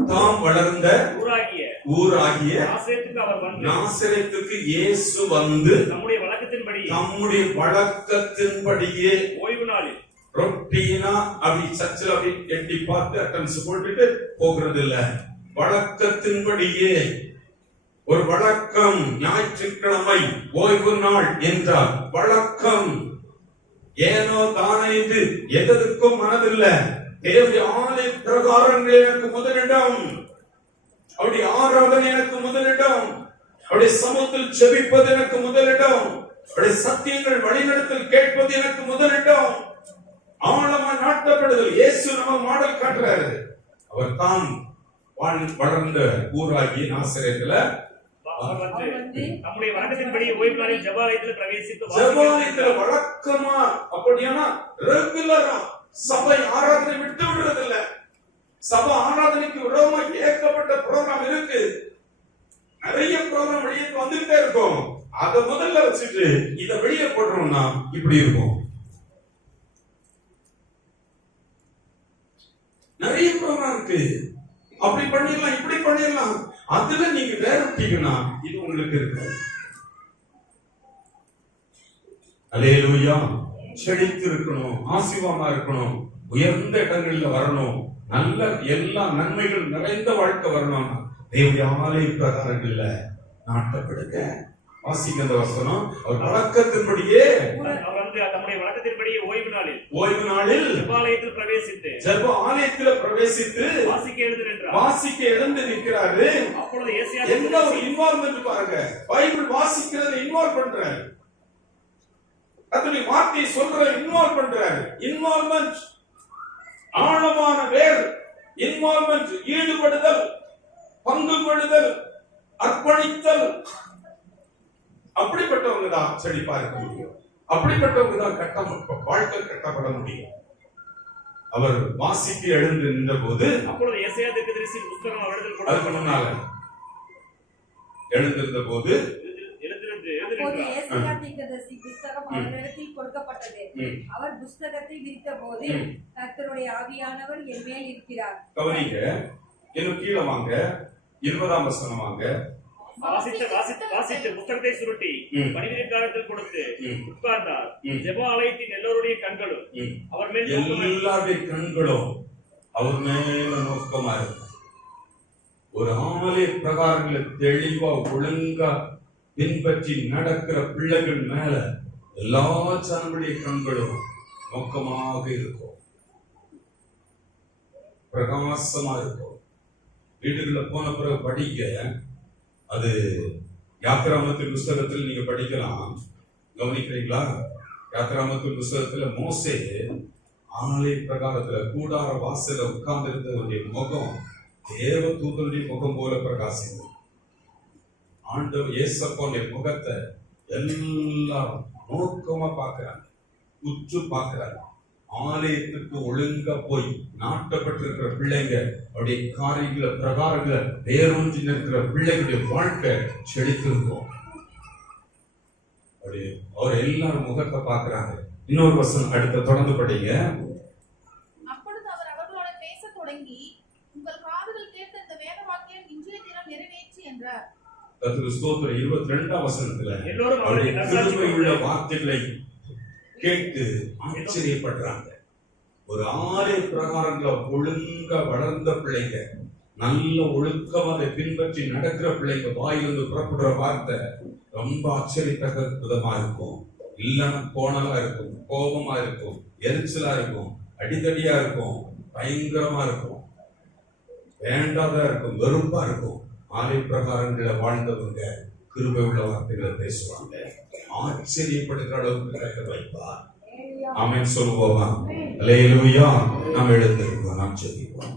தாம் வளர்ந்த ஊராகிய நாசரேத்துக்கு இயேசு வந்து நம்முடைய வழக்கத்தின்படியே ஓய்வு நாளில் ரொட்டீனா அப்படி சர்ச்சில் அப்படி எட்டி பார்த்து அட்டன்ஸ் போட்டுட்டு போகிறது இல்ல, வழக்கத்தின்படியே. ஒரு வழக்கம், ஞாயிற்றுக்கிழமை ஓய்வு நாள் என்றால் வழக்கம். ஏனோ தானே இது எதற்கும் மனதில்ல. தேவனுடைய ஆலய பிரகாரங்கள் எனக்கு முதலிடம், அவருடைய ஆராதனை எனக்கு முதலிடம், அவருடைய சமூகத்தில் ஜெபிப்பது எனக்கு முதலிடம், அவருடைய சத்தியங்கள் வழிநடத்தல் கேட்பது எனக்கு முதலிடம். ஆழமா நாட்டப்படுதல். இயேசு நம்ம மாடல் காட்டுறாரு. அவர் தான் வளர்ந்த ஊராகிய நாசரேத்துல நம்முடைய வழக்கத்தின்படி ஓய்வு நாளில் ஜெபாலயத்தில் பிரவேசித்து ஜெபாலயத்தில் வழக்கமா, அப்படியானா ரெகுலரா சபை ஆராதனை விட்டு விடுறதில்ல. சபை ஆராதனைக்கு விரோதமா ஏகப்பட்ட ப்ரோக்ராம் இருக்கு, நிறைய ப்ரோக்ராம் வெளியே வந்துட்டே இருக்கும். அதை முதல்ல வச்சுட்டு இதை வெளியே போடுறோம்னா இப்படி இருக்கும். நிறைய ப்ரோக்ராம் இருக்கு, அப்படி பண்ணிடலாம், இப்படி பண்ணிடலாம். அதுல நீங்க வேறுட்டீங்கன்னா இது உங்களுக்கு இருக்கு. அல்லேலூயா. செழித்து இருக்கணும், ஆசீர்வாதமா இருக்கணும், உயர்ந்த இடங்கள்ல வரணும், நல்ல எல்லா நன்மைகள் நிறைந்த வாழ்க்கை வரணும். தேவனுடைய ஆலய பிரகாரங்கள்ல நாட்டப்படுங்க. வாசிக்க அந்த வசனம். அவர் வழக்கத்தின்படியே ஓய்வு நாளில் ஜெபாலயத்தில் பிரவேசித்து வாசிக்க எழுந்து நிற்கிறாரு. அப்பொழுது என்ன ஒரு இன்வால்வ்மென்ட் பாருங்க. பைபிள் வாசிக்கிறத இன்வால்வ் பண்றாரு, அதனை வார்த்தை சொல்ற இன்வால்வ் பண்றாரு. இன்வால்வ்மென்ட், ஆழமான வேர், இன்வால்வ்மென்ட், ஈடுபடுதல், பங்கு கொள்ளுதல், அர்ப்பணித்தல். அப்படிப்பட்டவங்க தான் செழிப்பா இருக்க முடியும். அப்படிப்பட்டவங்க தான் வாழ்க்கை கட்டப்பட முடியும். அவர் வாசிக்கு எழுந்து நின்ற போது அப்பொழுது எசேயா தீர்க்கதரிசி புத்தகம் அவரிடத்தில் அதுக்கு முன்னால எழுந்திருந்த போது அப்போது ஏசாயா தீர்க்கதரிசி புஸ்தகம் அவரிடத்தில் கொடுக்கப்பட்டது. அவர் புஸ்தகத்தை விரித்தபோது கர்த்தருடைய ஆவியானவர் என் மேல் இருக்கிறார். கவனிங்க, இன்னும் கீழே வாங்க, 20ஆம் வசனம் வாங்க. வாசித்து புத்தகத்தை சுருட்டி பணிவிடைக்காரத்தில் கொடுத்து உட்கார்ந்தார். ஜெப ஆலயத்தின் எல்லோருடைய கண்களும் அவர் மேல் எல்லாருடைய கண்களும் அவர் மேல நோக்கமா இருக்கும். ஒரு ஆலய பிரகாரங்களை தெளிவா ஒழுங்கா பின்பற்றி நடக்கிற பிள்ளைகள் மேல எல்லா ஜனங்களுடைய கண்களும் நோக்கமாக இருக்கும், பிரகாசமா இருக்கும். வீடுகள்ல போன பிறகு படிக்க, அது யாத்திராமத்தின் புஸ்தகத்தில் நீங்க படிக்கலாம். கவனிக்கிறீங்களா? யாத்திராமத்தின் புஸ்தகத்துல மோசே ஆலய பிரகாரத்துல கூடார வாசல உட்கார்ந்து இருந்தவருடைய முகம் தேவ தூதனுடைய முகம் போல பிரகாசிக்கும். ஆண்டவர் இயேசப்பாவுடைய முகத்தை எல்லாரும் நோக்கமா பார்க்கிறாங்க, உற்று பார்க்கிறாங்க. ஆலயத்துக்கு ஒழுங்கா போய் நாட்டப்பட்டிருக்கிற பிள்ளைங்க அவருடைய காரியங்களை பிரகாரங்களை வேரூன்றி நிற்கிற பிள்ளைகளுடைய வாழ்க்கை செழித்திருக்கும். அவர் எல்லாரும் முகத்தை பார்க்கிறாங்க. இன்னொரு வசனம் அடுத்த தொடர்ந்து படிங்க. அப்பொழுது அவர் அவர்களோட பேச தொடங்கி, உங்கள் காதுகள் கேட்ட இந்த வேத வாக்கியம் இன்றைய தினம் நிறைவேற்றி என்றார். கர்த்தருக்கு ஸ்தோத்திரம். 22ஆம் வசனத்துல எல்லோரும் அவருடைய கிருபை உள்ள வார்த்தைகளை கேட்டு ஆச்சரியப்படுறாங்க. ஒரு ஆலய பிரகாரங்கள ஒழுங்கா வளர்ந்த பிள்ளைங்க, நல்ல ஒழுக்கமா அதை பின்பற்றி நடக்கிற பிள்ளைங்க வாயிலிருந்து புறப்படுற வார்த்தை ரொம்ப ஆச்சரியத்தக்க விதமா இருக்கும். இல்லைன்னா கோணலா இருக்கும், கோபமா இருக்கும், எரிச்சலா இருக்கும், அடிதடியா இருக்கும், பயங்கரமா இருக்கும், வேண்டாதா இருக்கும், வெறுப்பா இருக்கும். ஆலய பிரகாரங்களை வாழ்ந்தவங்க கிருபை உள்ள வார்த்தைகளை பேசுவாங்க. ஆச்சரியப்படுகிற அளவுக்கு கட்ட வைப்பார். ஆமென் சொல்லுவோமா? அல்லேலூயா. நாம் எழுந்திருப்போம், நாம் ஜெபிப்போம்.